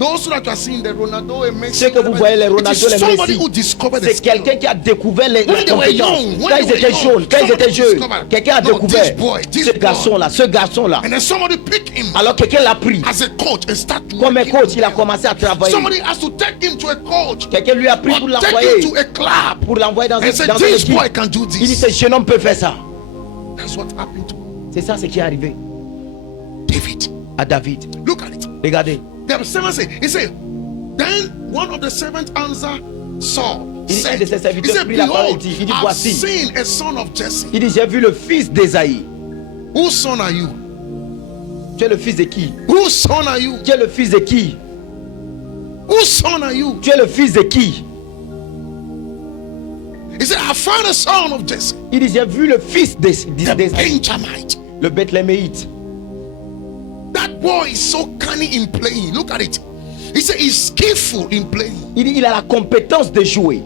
Those that are seeing the Ronaldo and Messi, Ceux que vous voyez, les it Ronaldo, is les somebody Messi, who discovered the c'est skill. quelqu'un qui a découvert les When they were compétences. young, when Quand they ils were étaient young, jeunes, quand ils somebody étaient jeunes, discovered, quelqu'un a no, découvert this boy, this ce garçon-là. And then somebody picked him Alors quelqu'un l'a pris. as a coach and start Comme un working coach, with il a him. commencé à travailler. Somebody has to take him to a coach Quelqu'un lui a pris pour or take l'envoyer. him to a club Pour l'envoyer dans and say, une this équipe. boy can do Il dit this. ce jeune homme peut faire ça. That's what happened to C'est ça ce qui est arrivé David. à David. Look at it. Regardez. The servant said, he said, then one of the servants answered Saul. Il dit, un Said, de ses he serviteurs said, prit la parole et behold, dit, il dit I've voici. seen a son of Jesse. Il dit j'ai vu le fils d'Ésaïe. Whose son are you? Tu es le fils de qui? Whose son are you? Tu es le fils de qui? Whose son are you? Tu es le fils de qui? He said, I found a son of Jesse, Il dit j'ai vu le fils the d'Ésaïe, Benjamite. le Bethléméite. That boy is so cunning in playing. Look at it. He said he's skillful in playing, Il dit il a la compétence de jouer.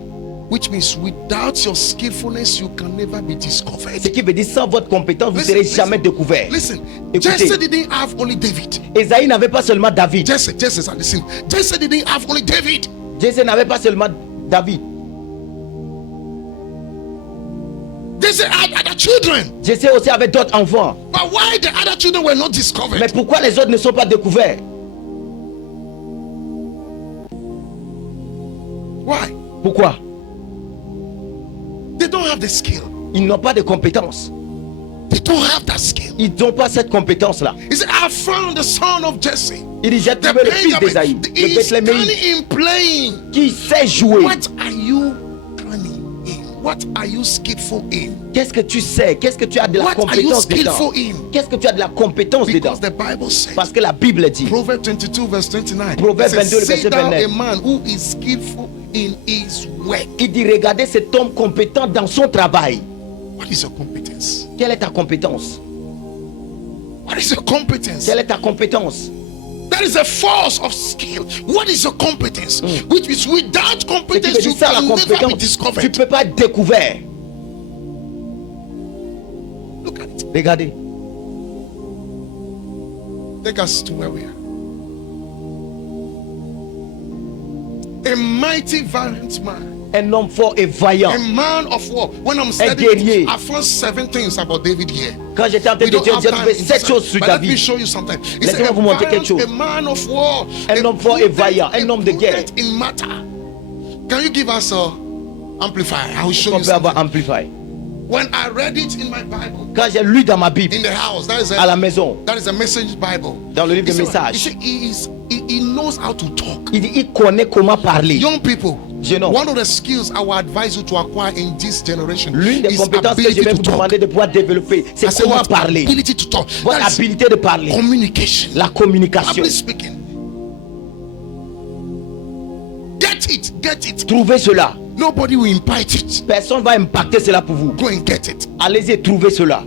which means without your skillfulness, you can never be discovered. Ce qui veut dire sans votre compétence, vous ne serez jamais découvert. Listen, Écoutez. Jesse didn't have only David. Ésaïe n'avait pas seulement David. Jesse at the scene. Jesse didn't have only David. Jesse n'avait pas seulement David. Jesse had other children. Jesse aussi avait d'autres enfants. But why the other children were not Mais discovered? pourquoi les autres ne sont pas découverts? Why? Pourquoi? They don't have the skill. Ils n'ont pas de compétences. They don't have that skill. Ils n'ont pas cette compétence-là. He said, I found the son of Jesse. Il dit j'ai The trouvé le fils d'Ésaïe, Benjamin. le He's cunning Bethléméite, in playing. qui sait jouer. What are you cunning in? What are you skillful in? Qu'est-ce que tu sais? Qu'est-ce que tu as de la What are you compétence dedans? skillful in? Qu'est-ce que tu as de la compétence dedans? Because the Bible says, Parce que la Bible dit, Proverbs 22 verse 29. Proverbe it says, 22, le verset see thou 29. a man who is skillful in his work. il dit regardez cet homme compétent dans son travail. What is your competence? Quelle est ta compétence? What is your competence? Quelle est ta compétence? That is a force of skill. What is your competence? Which is without Ce qui veut competence, dire you ça, la can never be compétence, tu ne discovered. peux pas être découvert. Look at it. Regardez, Take us to where we are. A mighty valiant man. un homme fort et vaillant. A man of war. When I'm guerrier. studying, I found 7 things about David here. Quand j'étais en train We de don't dire, have j'ai time trouvé in 7 this choses time, sur but let me David. show you something. He Laissez-moi said, vous montrer quelque chose. a man of war, Un homme fort et vaillant, un homme de guerre. prudent in matter. Can you give us a amplifier? I will show On you peut avoir something. Amplify. When I read it in my Bible, Quand j'ai lu dans ma Bible, in the house, à la maison, that is a message Bible. dans le livre de He said, messages, he knows knows how to talk. Il dit, il connaît comment parler. Young people, Jeune homme. one of the skills I will advise you to acquire in this generation L'une des is compétences que je ability vais to vous talk. demander de pouvoir développer, I c'est say comment what? parler. Ability to talk. Votre That is habilité de parler. communication. La communication. Public speaking. Get it, get it. Trouvez cela. Nobody will impart it. Personne ne va impacter cela pour vous. Go and get it. Allez-y, trouvez cela.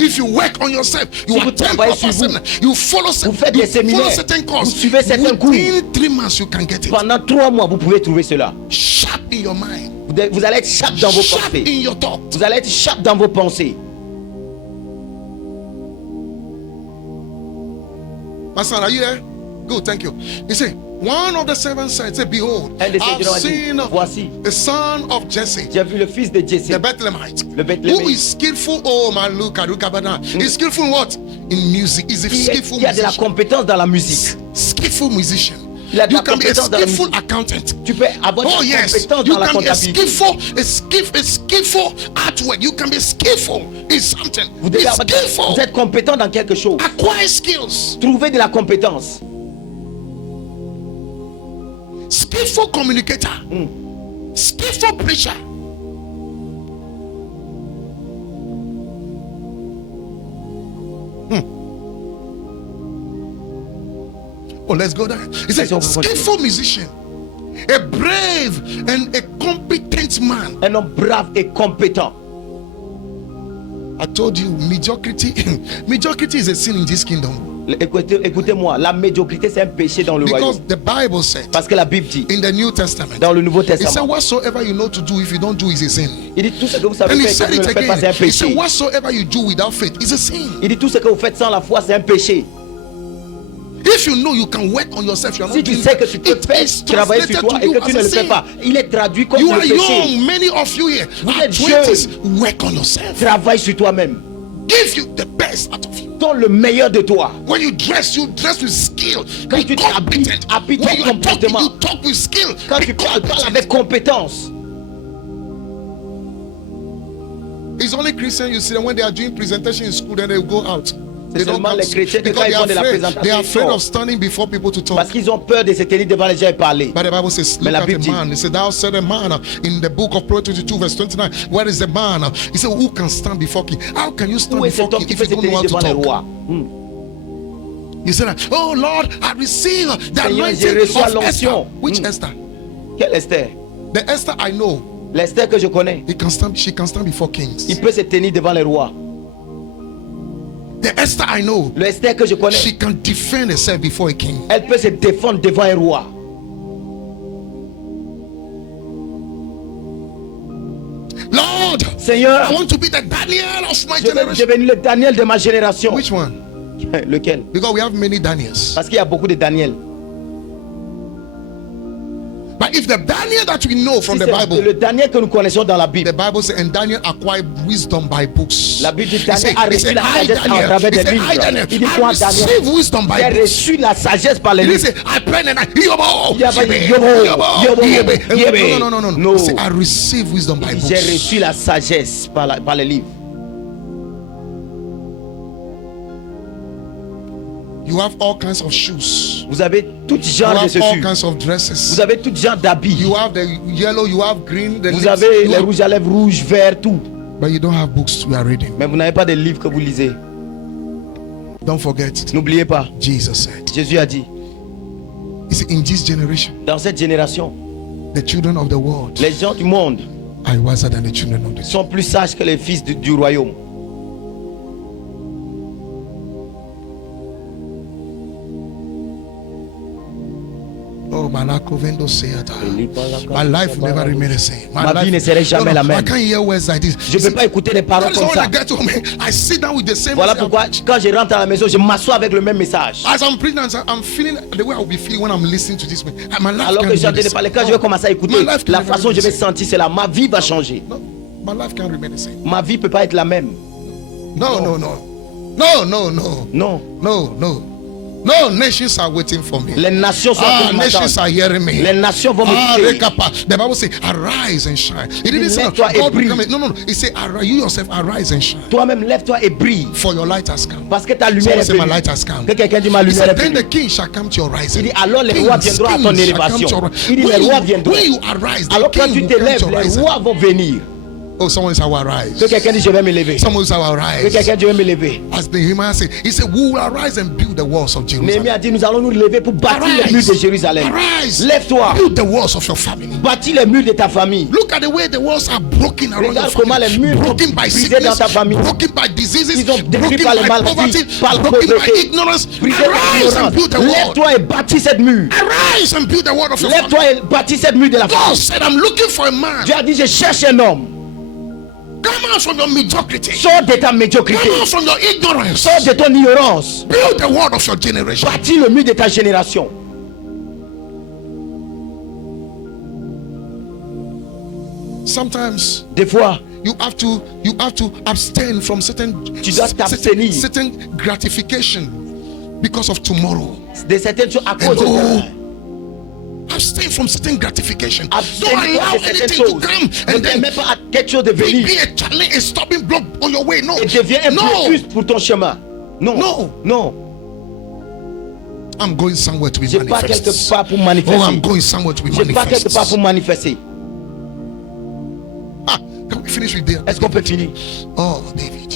If you work on yourself, you Si are vous travaillez sur vous, you follow, vous faites des séminaires, certain courses. vous suivez certains cours. Within 3 months, you can get it. Pendant 3 mois, vous pouvez trouver cela. Sharp in your mind. Vous allez être sharp dans vos Sharp pensées. in your thought. Vous allez être sharp dans vos pensées. My son, are you there? Good, thank you. He said, one of the servants said, behold, Un des I've serviteurs a dit, seen voici, the son of Jesse, j'ai vu le fils de Jesse, the Bethlehemite, le who Bethléemite, is skillful. Oh, my look at Rukabana. He's skillful in what? In music. He's a skillful qui a de la musician. compétence dans la musique. Skillful musician. Il a de You la can be a compétence dans la skillful musique. accountant. Tu peux avoir Oh de la yes, compétence you dans la can be a comptabilité. skillful artwork. You can be skillful in something. Vous Be êtes skillful. compétent dans quelque chose. Acquire skills. Trouvez de la compétence. Skillful communicator. Skillful preacher. Oh, let's go there. He said, skillful musician, a brave and a competent man. Un homme brave et compétent. I told you, mediocrity is a sin in this kingdom. Écoutez-moi, la médiocrité c'est un péché dans le Because royaume. the Bible said Parce que la Bible dit, in the New Testament, dans le Nouveau it said, Testament, whatsoever you know to do, if you don't do, is a sin. il dit tout ce que vous savez And he faire said et que vous it ne le faites pas, c'est un again. He said, péché. whatsoever you do without faith is a sin. Il dit tout ce que vous faites sans la foi, c'est un péché. If you know you can work on yourself, you are Si not tu doing sais que that, tu peux it faire is travailler sur translated toi to et you que tu as ne a le fais sin. pas, il est traduit comme You le are péché. young, many of you here Vous are êtes 20s. Work on yourself. Travaille sur toi-même. Give you the best out of you. Donne le meilleur de toi. When you dress with skill. Quand Be tu competent. t'habilles When you ton are talking, comportement. you talk with skill. Quand Be tu parles competent. avec compétence. It's only Christians you see them when they are doing presentation in school, then they go out. They don't seulement come les chrétiens que because quand ils font de la they présentation, are ils afraid sortent. of standing before people to talk. Parce qu'ils ont peur de se tenir devant les gens et parler. But the Bible says, Mais look la at Bible a dit, man. It said, thou said a man in the book of Proverbs 22 verse 29. Where is the man? He said, who can stand before king? How can you stand où est before cet homme king qui if peut you se don't know tenir how to devant les talk? rois? You said, oh Lord, I receive the Seigneur, anointing j'ai reçu of Esther. l'onction. Which Esther? Quel Esther? The Esther I know. L'Esther que je connais. She can stand before kings. Il peut se tenir devant les rois. The Esther I know. Le Esther que je connais. She can defend herself before a king. Elle peut se défendre devant un roi. Lord, Seigneur, I want to be the Daniel of my je veux generation. devenir le Daniel de ma génération. Which one? Lequel? Because we have many Daniels. Parce qu'il y a beaucoup de Daniel. But if the Daniel that we know from Si the c'est Bible, le Daniel que nous connaissons dans la Bible. the Bible says, and Daniel acquired wisdom by books. La Bible dit He Daniel said, a reçu la sagesse à travers des I livres. Daniel, Il dit I quoi Daniel? received wisdom Il by a books. reçu la sagesse par les He livres. said, I prayed and I yobo, Il a pas dit yobo, yobo. no. No. He said, I received wisdom by J'ai books. reçu la sagesse par les livres. You have all kinds of shoes. Vous avez tout You genre de have all chaussures. kinds of dresses. Vous avez tout genre d'habits. You have the yellow, you have green, the Vous lips, avez you les have- rouges à lèvres rouges, verts, tout. but you don't have books you are reading. Mais vous n'avez pas de livres que vous lisez. Don't forget, N'oubliez pas, Jesus said. Jésus a dit, He said, in this generation, dans cette génération, the children of the world les gens du monde are wiser than the children of the sont plus sages que les fils du royaume. Oh, Malakovendo Seata. My life will never remain the same. Ma vie ne serait jamais la I même. can't hear words like this. Je ne peux pas écouter des paroles That is comme when I ça. get home. I sit down with the same Voilà message. pourquoi quand je rentre à la maison, je m'assois avec le même message. As I'm preaching, I'm feeling the way I will be feeling when I'm listening to this. My life Alors can't que je suis en remain train the de parler, same. quand je vais commencer à écouter, My life can la never façon dont je vais remain the same. sentir cela, ma vie va changer. No, my life can't remain the same. Ma vie ne peut pas être la même. No. Non. No. No, nations are waiting for me. Les nations sont en train de Nations are m'attendre. hearing me. Les nations vont m'écouter. The Bible says, arise and shine. It didn't say Lève-toi et brille. no. It said, you yourself arise and shine. Toi-même, lève-toi et brille. For your light has come. Parce que ta lumière Someone est say, my venue. light has come. Que quelqu'un dit ma He lumière said, est then venue. the king shall come to your rising. Il dit alors les rois viendront à ton élévation. Il dit les rois viendront. When you arise, the Alors quand king tu will te come lèves, to your les rising. rois vont venir. Oh, someone say, I will arise. Que quelqu'un dit je vais me lever. Someone say, I will Que arise. quelqu'un dit je vais me lever. As Nehemiah said, he said, we will arise and build the walls of Jerusalem. Néhémie a dit nous allons nous lever pour bâtir les murs Arise. de Jérusalem. Arise. Lève-toi. Build the walls of your family. Bâtis les murs de ta famille. Look at the way the walls are broken around your Regarde comment les family. murs sont Broken by brisés dans sickness, ta famille. broken by diseases, Ils sont détruits broken par les by maladies, poverty, par la broken by pauvreté. ignorance. Brisés par Arise and build the l'ignorance. wall. Lève-toi et bâtis cette mur. Arise and build the wall of your family. Lève-toi et bâtis cette mur de la God famille. said, I'm looking for a man. Dieu a dit je cherche un homme. Come out from your mediocrity. Sors de ta médiocrité. Come out from your ignorance. Sors de ton ignorance. Build the wall of your generation. Bâtis le mur de ta génération. Sometimes Des fois, you have to abstain from certain gratification because of tomorrow. de certaines choses à cause de Oh, abstain from certain gratification. Don't allow anything to come ne and then permets pas à quelque chose de venir be a challenge, a stopping block on your way. No, et devient un blocus pour ton chemin. Non, No. non. I'm going somewhere to be J'ai pas quelque manifest. part pour Oh, I'm manifester. going somewhere to be J'ai pas quelque part pour manifest. manifester. Can we finish with that? Est-ce qu'on peut finir? Oh, David.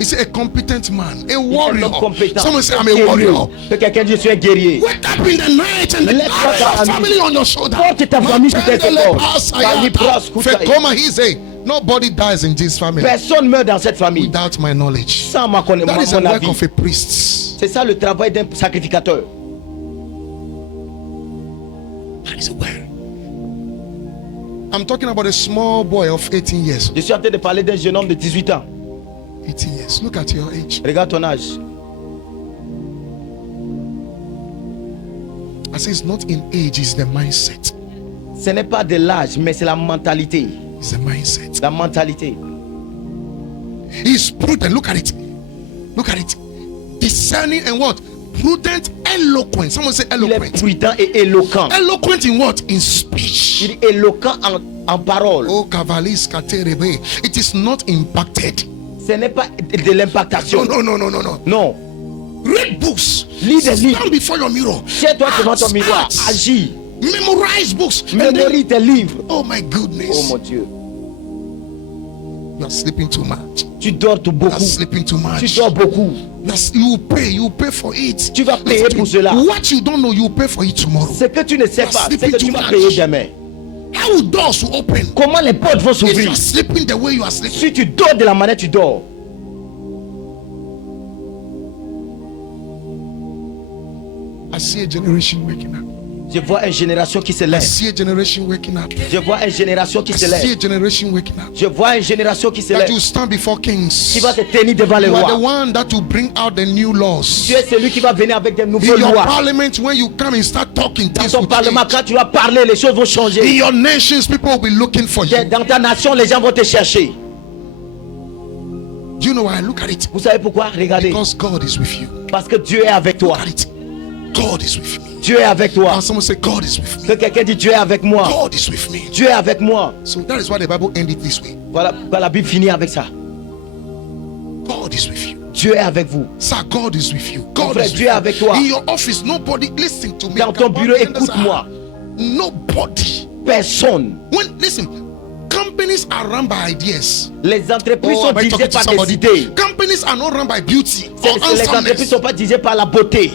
He's a competent man, a Un warrior. homme compétent. Someone say, I'm Un a guerrier. warrior. Que quelqu'un dise je suis un guerrier. Wake up in the night and Lève-toi carry dans your la nuit. family on your shoulder. Porte ta famille sur tes Matendele épaules. pasayata. Palibras kutaï. Fekoma, he say, nobody dies in this family Personne meurt dans cette famille without my knowledge. sans ma That is the mon work avis. of a priest. C'est ça le travail d'un sacrificateur. That is a work. I'm talking about a small boy of 18 years. Je suis en train de parler d'un jeune homme de 18 ans. 18 years. Look at your age. Regarde ton âge. I say it's not in age, it's the mindset. Ce n'est pas de l'âge, mais c'est la mentalité. It's the mindset. La mentalité. He's prudent. Look at it. Look at it. Discerning and what? Prudent, eloquent. Someone say Il est eloquent. prudent et éloquent. Eloquent in what? In speech. Il est éloquent en parole. Oh, cavalis katerebe. It is not impacted. Ce n'est pas de l'impactation. No. Non. Read books. Lis des livres. Stand before your mirror. Tiens-toi devant ton miroir. Act. Agis. Memorize books. And then, Mémorise tes livres. oh my goodness. Oh mon Dieu. You are sleeping too much. Tu dors tout You beaucoup. are sleeping too Tu much. dors beaucoup. You pay for it. Tu vas payer pour cela. What you don't know, you pay for it tomorrow. Ce que tu ne sais You are pas, c'est sleeping que tu too vas much. payer demain. How doors will open Comment les portes vont if you s'ouvrir? are sleeping the way you are sleeping? Si tu dors de la manière tu dors. I see a generation waking up. Je vois une génération qui se I lève. see a generation waking up. Je vois une génération qui I se see a lève. generation waking up. Je vois une génération qui se That lève. you stand before kings. Qui va se tenir devant les You are the rois. one that will bring out the new laws. Tu es celui qui va venir avec des In nouvelles your lois. parliament, when you come and start talking, Dans things ton will parlement, change. quand tu vas parler, les choses vont In changer. your nations, people will be looking for you. Dans ta nation, les gens vont te chercher. Do you know why? Look at it. Vous savez pourquoi? Regardez. Because God is with you. Parce que Dieu est avec toi. Look at it. God is with me. Dieu est avec toi. And someone say, God is with Que me. quelqu'un dit Dieu est avec moi. God is with me. Dieu est avec moi. So that is why the Bible ended this way. Voilà pourquoi la Bible finit avec ça. God is with you. Dieu est avec vous. Sir, God is with you. Mon God frère, is with Dieu est you. avec toi. In your office, nobody listen to me. Dans ton bureau, écoute-moi. Nobody. Personne. Listen, companies are run by ideas. Les entreprises sont am I dirigées talking to par des somebody? idées. Companies are not run by beauty or Les entreprises ne handsomeness sont pas dirigées par la beauté.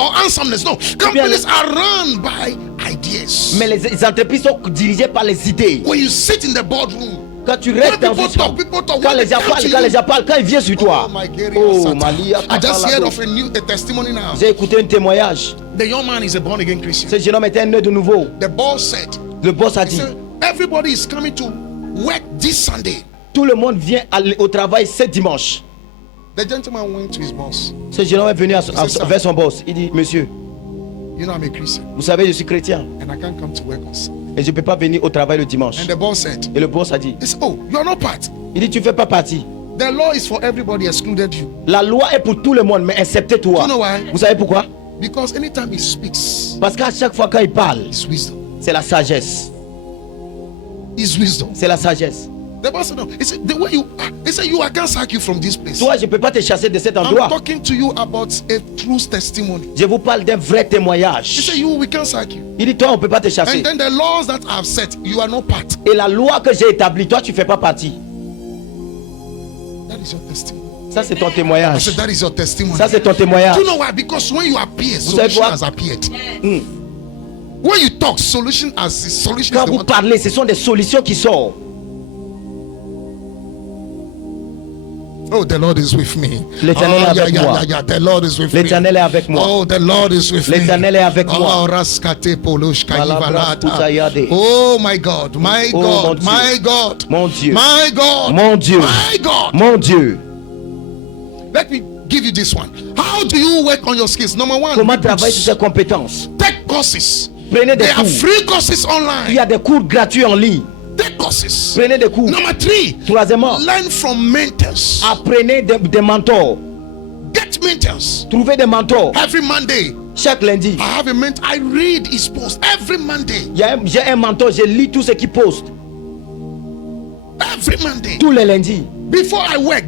or handsomeness. No, companies are run by ideas. Mais les entreprises sont dirigées par les idées. When you sit in the boardroom, Quand tu restes dans people une talk, chambre, people talk. quand When les they gens come parlent, to quand you, les gens parlent, quand ils viennent sur toi. oh my God, Oh, Malia, I just heard Papa, of a testimony now. j'ai écouté un témoignage. The young man is a born again Christian. Ce jeune homme était né de nouveau. The boss said, Le boss a dit, everybody is coming to work this Sunday. tout le monde vient au travail ce dimanche. The gentleman went to his boss. Ce jeune homme est venu vers son boss. Il dit, monsieur, You know I'm a Christian vous savez, je suis chrétien and I can't come to work on Sunday. et je ne peux pas venir au travail le dimanche. And the boss said, Et le boss a dit, oh, you are not part. il dit, tu ne fais pas partie. The law is for everybody, excluded you. La loi est pour tout le monde, mais excepté toi. Do you know why? Vous savez pourquoi? Because anytime he speaks, Parce qu'à chaque fois quand il parle, it's wisdom. c'est la sagesse. It's wisdom. C'est la sagesse. The boss said, no. He said, the way you are, he said, I can't sack you from this place. Toi, je ne peux pas te chasser de cet I'm endroit. talking to you about a true testimony. Je vous parle d'un vrai He témoignage. said, we can't sack you. Il dit, toi, on ne peut pas te chasser. And then the laws that I've set, you are not part. Et la loi que j'ai établie, toi, tu ne fais pas partie. That is your testimony. Ça, c'est ton I témoignage. said, that is your testimony. Ça, c'est ton témoignage. Do you know why? Because when you appear, Vous savez solution quoi? has appeared. Hmm. When you talk, solution is Quand the vous one. parlez, ce sont des solutions qui sortent. Oh, the Lord is with me. L'Éternel est avec moi. The Lord is with me. L'Éternel est avec moi. Oh, the Lord is with me. L'Éternel est avec moi. Oh, raskate poloshka Malabras ivanata. kutayade. Oh, my God, my Oh, God, mon my Dieu. God, Mon Dieu. my God, Mon Dieu. my God. Mon Dieu. Let me give you this one. How do you work on your skills? Number one, Comment travailler sur ses compétences? take courses. Prenez des There are cours. free courses Il y online. a des cours gratuits en ligne. Take courses. Prenez des cours. Number three, Troisièmement, learn from mentors. apprenez des mentors. Get mentors. Trouvez des mentors. Every Monday, Chaque lundi, I have a mentor. I read his post every Monday. j'ai un mentor. Je lis tout ce qu'il poste. Every Monday. Tous les lundis. Before I work.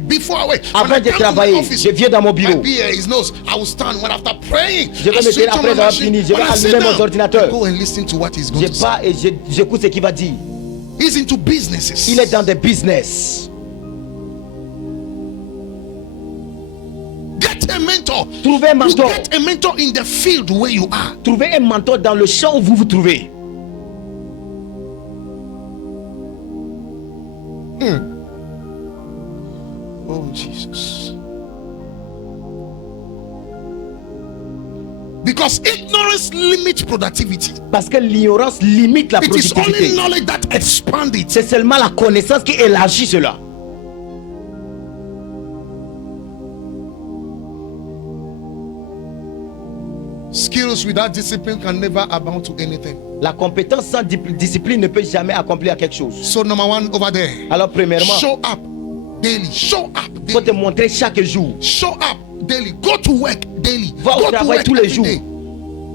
Avant de travailler, je viens dans mon bureau. My PA, his nose, I will stand when after praying. Je vais I me switch tenir on après my avoir machine. fini. Je vais When I sit allumer mon down, ordinateur. I go and listen to what he's going Je to say. pars et j'écoute ce qu'il va dire. He's into businesses. Il est dans des business. Get a mentor. Trouvez un You mentor. get a mentor in the field where you are. Trouvez un mentor dans le champ où vous vous trouvez. Oh, Jesus. Because ignorance limits productivity. Parce que l'ignorance limite la It is only productivité. knowledge that expands it. C'est seulement la connaissance qui élargit cela. Skills without discipline can never amount to anything. La compétence sans discipline ne peut jamais accomplir quelque chose. So number one over there. Alors premièrement, Show up daily. Show up il faut te daily. montrer chaque jour. Show up daily. Go to work daily. Va au Go to travail work tous les every jours. day.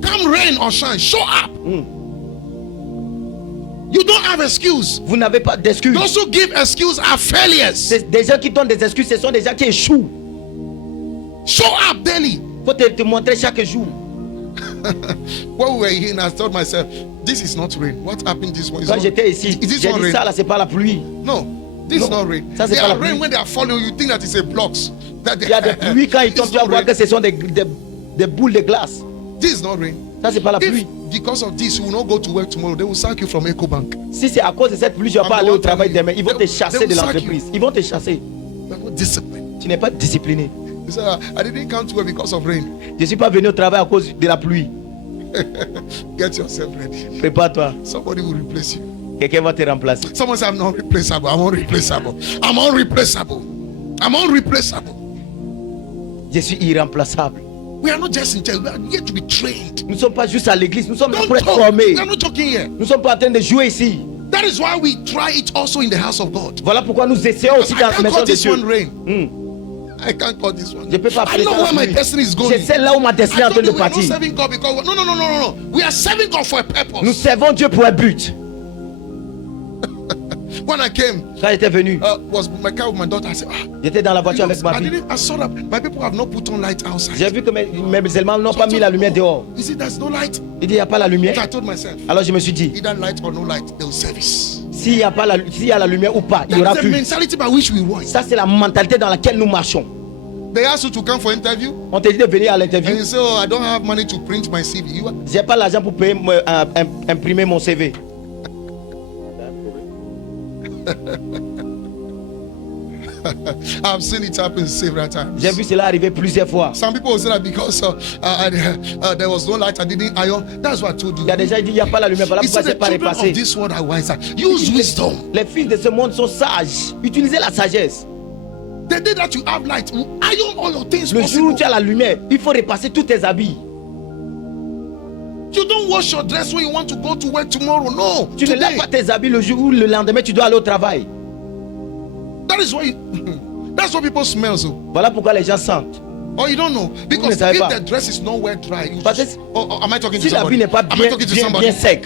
Come rain or shine. Show up. You don't have excuse. Vous n'avez pas d'excuses. Those who give excuse are failures. C'est des gens qui donnent des excuses, ce sont des gens qui échouent. Show up daily. Il faut te montrer chaque jour. When we were here, and I told myself, this is not rain. What happened this one? Quand j'étais ici, Is this j'ai not dit rain? ça là, c'est pas la pluie. No, this is Non, not rain. ça, c'est They pas la are rain pluie. when they are falling. You think that it's a blocks. That they Il y a des pluies quand ils tombent, tu vas voir que ce sont des boules de glace. This is not rain. Ça c'est pas la pluie. If because of this you will not go to work tomorrow, they will sack you from EcoBank. Si c'est à cause de cette pluie, tu vas I'm pas the aller au one travail telling demain. Ils vont you. te chasser They de will sack l'entreprise. Ils vont te chasser. You are not disciplined. Tu n'es pas discipliné. You say, I didn't come to work because of rain. Je ne suis pas venu au travail à cause de la pluie. Get yourself ready. Prépare-toi. Somebody will replace you. Quelqu'un va te remplacer. Someone say, I'm not replaceable. I'm unreplaceable. I'm unreplaceable. I'm unreplaceable. Je suis irremplaçable. We are not just in church. We are here to be trained. Nous ne sommes pas juste à l'église, nous sommes là Don't pour être talk. formés. We are not talking here. Nous ne sommes pas en train de jouer ici. That is why we try it also in the house of God. Voilà pourquoi nous essayons aussi I dans la can't maison call de this Dieu. one rain. Hmm. I can't call this one. Je peux pas I appeler know ça where la my pluie. destiny is going. Je sais là où ma destinée est en I train told de you we are not partir. serving God because no. We are serving God for a purpose. Nous servons Dieu pour un but. When I came, Quand j'étais venu, was my car with my daughter. I said, j'étais dans la voiture avec ma fille. I saw that my people have not put on light outside. J'ai vu que mes musulmans n'ont pas mis la lumière dehors. You see, there's no light. Il dit il n'y a pas la lumière. So I told myself, Alors je me suis dit, either light or no light, they will service. s'il y a la lumière ou pas, il y aura That's the plus. mentality by which we work. Ça c'est la mentalité dans laquelle nous marchons. They ask you to come for interview, On te dit de venir à and l'interview. you say, oh, I don't have money to print my CV. You are, J'ai pas l'argent pour payer, imprimer mon CV. I've seen it happen several times. J'ai vu cela arriver plusieurs fois. Some people will say that because there was no light, I didn't iron. That's what I told you. Il y a des gens qui disent il n'y a pas la lumière, voilà He pourquoi said c'est the pas children repassé. of this world are wiser. Use wisdom. Les fils de ce monde sont sages. Utilisez la sagesse. The day that you have light, iron all your things Le jour où possible. tu as la lumière, il faut repasser tous tes habits. You don't wash your dress when you want to go to work tomorrow. No. Tu ne laves pas tes habits le jour où le lendemain tu dois aller au travail. That That's what people smell. So, Voilà pourquoi les gens sentent. oh, you don't know, because savez if pas. the dress is nowhere dry, you Parce just, que am I talking to Si l'habit somebody? n'est pas Am I bien, talking to bien, somebody? bien sec,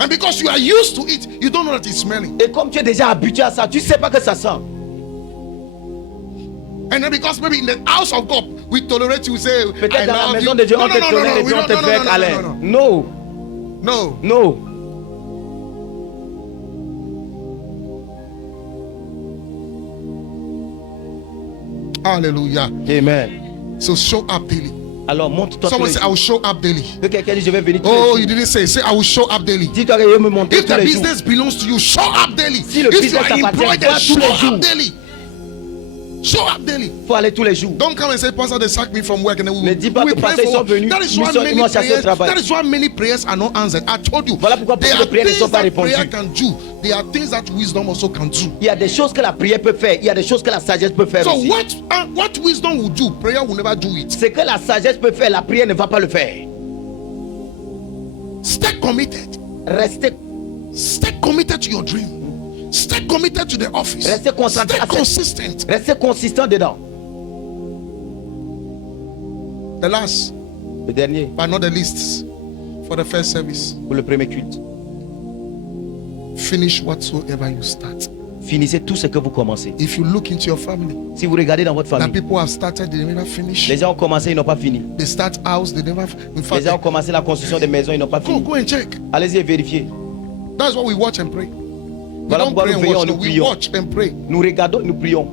And because you are used to it, you don't know that it's smelling. et comme tu es déjà habitué à ça, tu ne sais pas que ça sent. And then because maybe in the house of God, we tolerate you, say, I Peut-être dans la love maison you. de Dieu, No, on no, te no, tolère no, et we Dieu, on don't- te no, fait no, no, câlin. no, no, Non, no. non. Hallelujah. Amen. So show up daily. Alors montre-toi tous Someone les say, I jours. will show up daily. Que quelqu'un dise, je vais venir tous Oh, les you jours. didn't say, I will show up daily. Dis-toi que je vais me montrer If tous the les jours. business belongs to you, show up daily. Si le If you business are t'appartient, employed, va then tous show les jours. up daily. Show up daily. Il faut aller tous les jours. Don't come and say, Pastor, they sacked me from work, and then Ne dis pas we que pray pasteur, ils sont for. venus, That is ils why sont- ils many m'ont chassé au prayers. travail. That is why many prayers are not answered. I told you. Voilà pourquoi There beaucoup de are prières ne sont things pas that prayer répondues. can do. There are things that wisdom also can do. Il y a des choses que la prière peut faire. Il y a des choses que la sagesse peut faire So aussi. what wisdom will do, prayer will never do it. Ce que la sagesse peut faire, la prière ne va pas le faire. Stay committed. Restez committed to your dream. Stay committed to the office. Restez concentré Stay à consistent. Restez consistant dedans. The last, Le dernier, but not the least, for the first service, pour le premier culte. finish whatsoever you start. Finissez tout ce que vous commencez. If you look into your family, Si vous regardez dans votre that famille, people have started, they never finish. les gens ont commencé, ils n'ont pas fini. They start house, they never. In fact, Les gens ont commencé la construction des maisons, ils n'ont pas fini. go and check. Allez-y et vérifiez. That's what we watch and pray. We Voilà don't pourquoi pray nous and veillons, watch. No, nous we prions. watch and pray. Nous regardons, nous prions.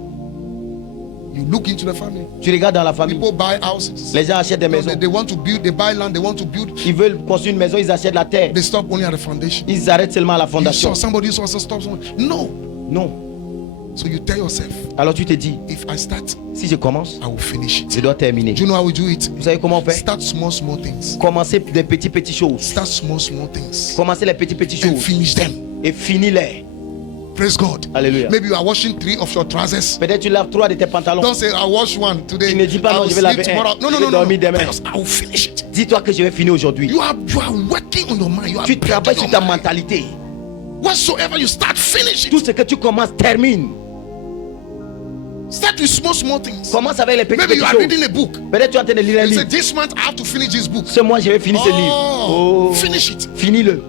You look into the family. Tu regardes dans la famille. People buy houses. Les gens achètent des No, maisons. they want to build. They buy land. They want to build. Ils veulent construire une maison, ils achètent la terre. They stop only at the foundation. Ils arrêtent seulement à la You fondation. saw somebody else also stop someone. No. Non. So you tell yourself, Alors tu te dis, if I start, si je commence, I will finish it. je dois terminer. Do you know how we do it? Vous savez comment on fait? Start small things. Commencez des petites choses. Start small things. Commencez les petites And choses. finish them. Et finis-les. Praise God. Alléluia. Maybe you are washing 3 of your trousers. Peut-être tu laves 3 de tes pantalons. Don't say I wash one today. Tu ne dis pas, I non, will je vais sleep laver un. tomorrow. No, Je no, vais no, no. dormir demain. Tell us, I will finish it. Dis-toi que je vais finir aujourd'hui. You are working on your mind. You are Tu travailles sur building ta your mind. mentalité. Whatsoever you start, finish Tout it. ce que tu commences, termine. Start with small things. Commence avec les Maybe you are petites reading choses. a book. Peut-être tu es en train de lire un You say, livre. this month I have to finish this book. Ce mois, je vais finir ce livre. Oh, finish it. Finis-le.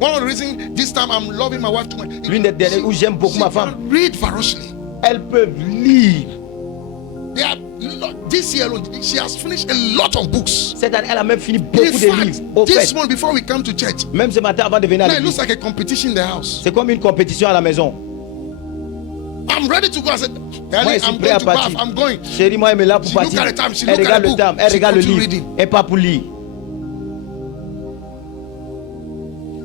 One of the reasons this time I'm loving my wife too much. L'une des dernières où j'aime beaucoup ma femme. Read ferociously. Elles peuvent lire. This year alone, she has finished a lot of books. Cette année, elle a même fini In beaucoup de fact, livres. Au this fait, one before we come to church, même ce matin avant de venir à now it looks l'église, like a competition in the house. c'est comme une compétition à la maison. I'm ready to go. I said, Moi, Ellie, je suis I'm prêt going à to bath. partir. I'm going. Chérie, moi, elle est là pour She look partir. at the time, she Elle look at regarde the le book, temps, elle she regarde le continue livre. reading. Et pas pour lire.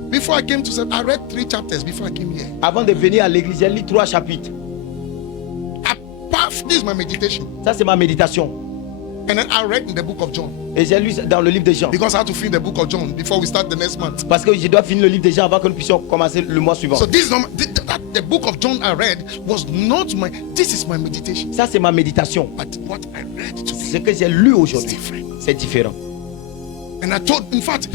Before I came to say, I read 3 chapters before I came here. Avant de venir à l'église, j'ai lu 3 chapitres. This is my meditation. Ça, c'est ma méditation. And then I read in the book of John. Et j'ai lu dans le livre de Jean. Because I have to finish the book of John before we start the next month. Parce que je dois finir le livre de Jean avant que nous puissions commencer le mois suivant. So this is not the book of John I read was not my. This is my meditation. Ça, c'est ma méditation. But what I read Ce today que j'ai lu is aujourd'hui, different. c'est différent. And I told, in fact,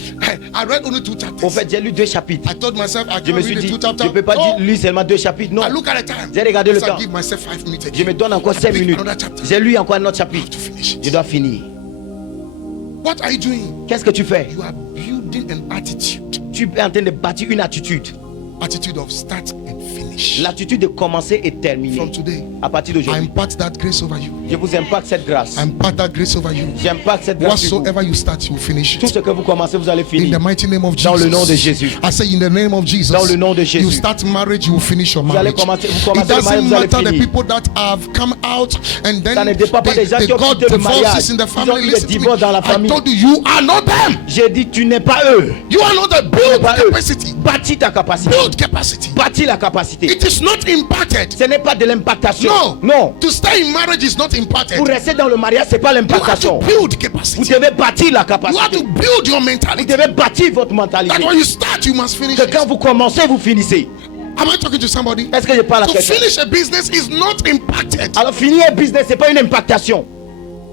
I read only 2 chapters. Au fait, j'ai lu 2 chapitres. I told myself I Je can't me suis read the dit, 2 chapters. je ne peux pas No. lire seulement 2 chapitres. Non. I look at the time. J'ai regardé le So temps. I give myself 5 minutes. Je me donne encore I 5 pick minutes. another chapter. J'ai lu encore un autre I have chapitre. to finish Je it. dois finir. What are you doing? Qu'est-ce que tu fais? You are building an attitude. Tu es en train de bâtir une attitude. Attitude of start and finish. L'attitude de commencer et terminer. From today, À partir I d'aujourd'hui, impart that grace over you. je vous impacte cette grâce. I impart that grace over you. J'impacte cette grâce sur vous. Whatsoever you start, you finish Tout it. ce que vous commencez, vous allez In the finir. mighty name of Jesus. Dans le nom de Jésus. I say in the name of Jesus. Dans le nom de Jésus. You start marriage, you will finish your Vous allez marriage. commencer, vous It commencez le mariage, doesn't vous allez matter the finir. people that have come out and then Ça ne dépend pas des gens they qui ont got quitté le divorces mariage. in the Ils ont family. eu des Listen to me. divorces dans la I famille. told you, you are not them. J'ai dit, tu n'es pas eux. You are not the Tu n'es build pas eux. capacity. Bâtis ta capacité. Build capacity. Bâtis la capacité. It is not imparted. Ce n'est pas de l'impactation. No. Non. To stay in marriage is not imparted. Pour rester dans le mariage, c'est pas You have to l'impactation. build Vous capacity. devez bâtir la You have capacité. to build your Vous mentality. devez bâtir votre mentalité. That when you start, you must finish Que it. quand vous commencez, vous finissez. Am I talking to somebody? Est-ce que je parle à To quelqu'un? finish a business is not impacted. Alors finir un business, c'est pas une impactation.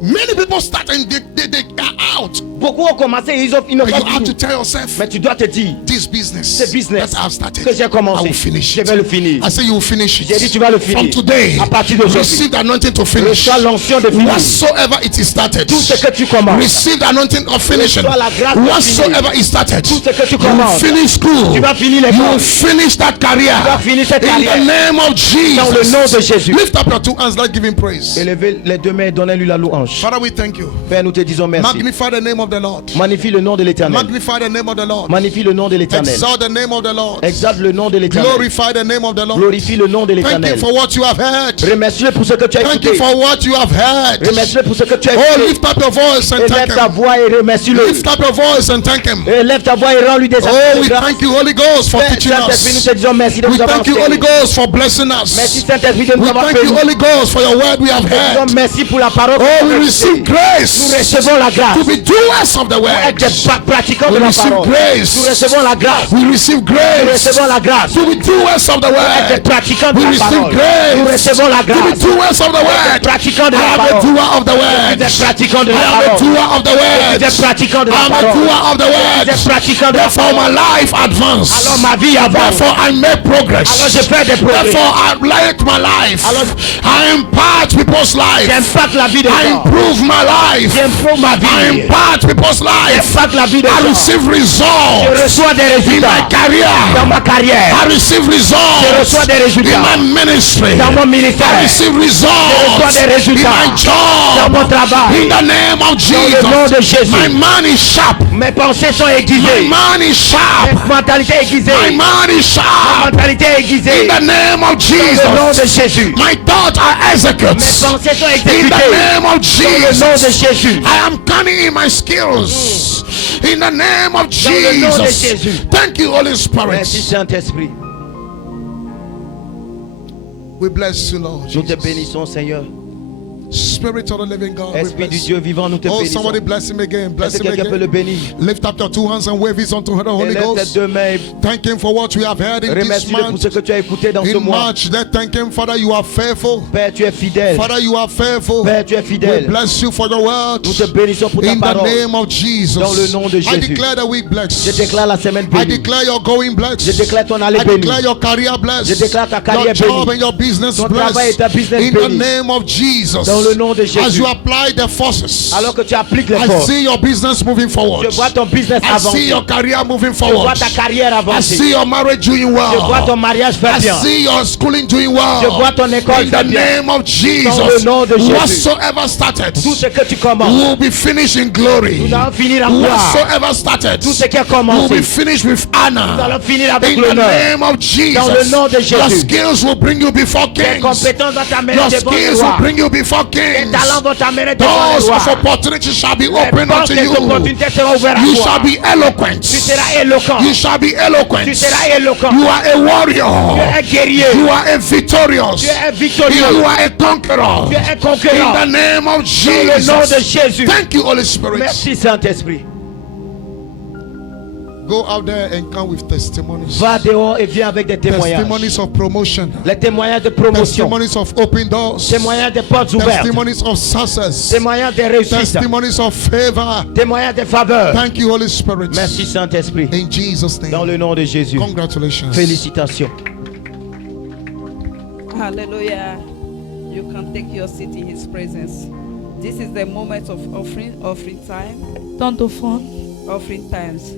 Many people start and they are out. Beaucoup ont commencé et ils n'ont And pas you have to fini. tell yourself, Mais tu dois te dire, this business ce business that I've started, que j'ai I commencé, will finish je it. vais le finir. I say you will finish it. J'ai dit, tu vas le finir. From today, À partir d'aujourd'hui, receive the anointing to finish. reçois l'onction de finir. Whatsoever it is started, Tout ce que tu commences, receive the anointing of finishing. reçois la grâce de Whatsoever finir. is started, Tout ce que tu you will commences, finish school. tu vas finir You will l'école. finish that career. Tu vas finir cette In the carrière. name of Jesus. Dans le nom de Jésus. Lift up your two hands, let's give him praise. Élevez les deux mains et donnez-lui la louange. Father, we thank you. Père, nous te disons merci. Magnify the name of the Lord. Magnifie le nom de l'Éternel. Magnify the name of the Lord. Magnifie le nom de l'Éternel. Exalt the name of the Lord. Exalte le nom de l'Éternel. Glorify the name of the Lord. Glorifie le nom de Thank you l'Éternel. for what you have heard. Remercie-le pour ce que tu as Thank you écouté. for what you have heard. Remercie-le pour ce que tu as Oh, écouté. lift up your voice and Élève thank ta him. voix et remercie-le. Lift up your voice and thank him. Élève ta voix et rends-lui des actes Oh, de we grâce. thank you, Holy Ghost, for Père teaching Saint-Esprit, nous us. te disons merci de We nous avoir thank you, Holy enseigné. Ghost, for blessing Merci us. Saint-Esprit de nous We avoir thank you, bénis. Holy Ghost, for your word we have Nous disons heard. merci pour la parole. Oh, we que receive nous grace recevons la grâce. to be doers of the Être word. des pratiquants de We la receive parole. grace. Nous recevons la grâce. We receive Nous grace recevons la grâce. to be doers of the Être des word. pratiquants de We la receive parole. Nous grace recevons la to be grâce. doers of the Des word. pratiquants de I la am a parole. doer of the word. Des pratiquants de I la am a parole. doer of the word. Des pratiquants de I la am a parole. doer of the Des word. pratiquants de la Therefore, my parole. life advance. Alors ma vie avance. Therefore, I make progress. Alors je fais des progrès. Therefore, I like my life. Alors- I impart people's life. J'impacte la vie des I gens. improve my life. J'improve ma I vie. impart people's life. J'impacte la vie des I gens. receive Je results reçois des in my résultats dans career. ma carrière. I receive Je results reçois des in résultats my ministry. dans mon I ministère. receive Je reçois results des in résultats my dans mon job. travail. In the name of Dans le nom de Jesus. Jésus. My mind is sharp. Mes pensées sont My aiguisées. mind is sharp. Mes mentalités My aiguisées. mind is Ma sharp. mentalité In aiguisée. the name of Dans le nom de Jesus. Jésus. My thoughts are Mes executed. pensées sont In exécutées. the name of Dans le nom de Jesus. Jésus. I am cunning in my skills. In the name of le nom de Jesus. Jésus. Thank you, Holy Merci Spirit. Saint-Esprit. We bless you, Lord Nous te Jesus. bénissons Seigneur. Spirit of the living God, we Esprit du bless Dieu you. vivant, nous te Oh, bénissons. somebody bless him again. Bless Est-ce que him quelqu'un peut le again. bénir? Lift up your two hands and wave it unto the Holy Élève tes Ghost. deux mains et Thank him for what we have heard in this remercie-le pour month. ce que tu as écouté dans ce In mois. March, let's thank him, Father, you are faithful. Père, tu es fidèle. Father, you are faithful. Père, tu es We fidèle. bless you for your word. Nous te bénissons pour ta In the parole. name of Jesus. Dans le nom de I Jésus. declare the week Je blessed. déclare la semaine I bénie. declare your going blessed. Je déclare ton aller I béni. declare your career blessed. Je déclare ta Your carrière job bénie. and your business Ton travail et ta blessed. business In the bénie. name of Jesus. Dans le nom de Jésus. As you apply the forces, Alors que tu appliques les I forces, see your business moving forward. je vois ton business I see avancer. your career moving Je vois forward. ta carrière I avancer. see your marriage doing Je vois ton well. mariage faire I bien. see your schooling doing Je vois well. ton école In the faire bien. name of Dans le Jesus, nom de Jésus. whatsoever started Tout ce que tu commences, will be finished in glory. nous allons finir en gloire. Whatsoever started Tout ce qui a will commencé, be finished with nous honor. allons finir avec In the l'honneur. name of Dans le Jesus, nom de your Jésus. skills will bring you before Tes kings. compétences vont t'amener Your devant les skills will rois. bring you before Tes kings. talents vont t'amener devant les Doors of rois. opportunity shall be Les open portes unto des you. opportunités seront ouvertes à You toi. shall be eloquent. Tu seras éloquent. You shall be eloquent. Tu seras éloquent. You are a Tu warrior. es un guerrier. You are a victorious. Tu es un You victorieux. are a conqueror. Tu es un In conquérant. the name of Dans le nom de Jesus. Jésus. Thank you, Holy Spirit. Merci Saint-Esprit. Go out there and come with testimonies. Va dehors et viens avec des témoignages. Testimonies of promotion. Les témoignages de promotion. Testimonies of open doors. Témoignages de portes ouvertes. Testimonies of success. Témoignages de réussite. Testimonies of favor. Témoignages de faveur. Thank you, Holy Spirit. Merci Saint-Esprit. In Jesus' Dans name. le nom de Jésus. Congratulations. Félicitations. Hallelujah. You can take your seat in His presence. This is the moment of offering time, Temps d'offrande, offering times.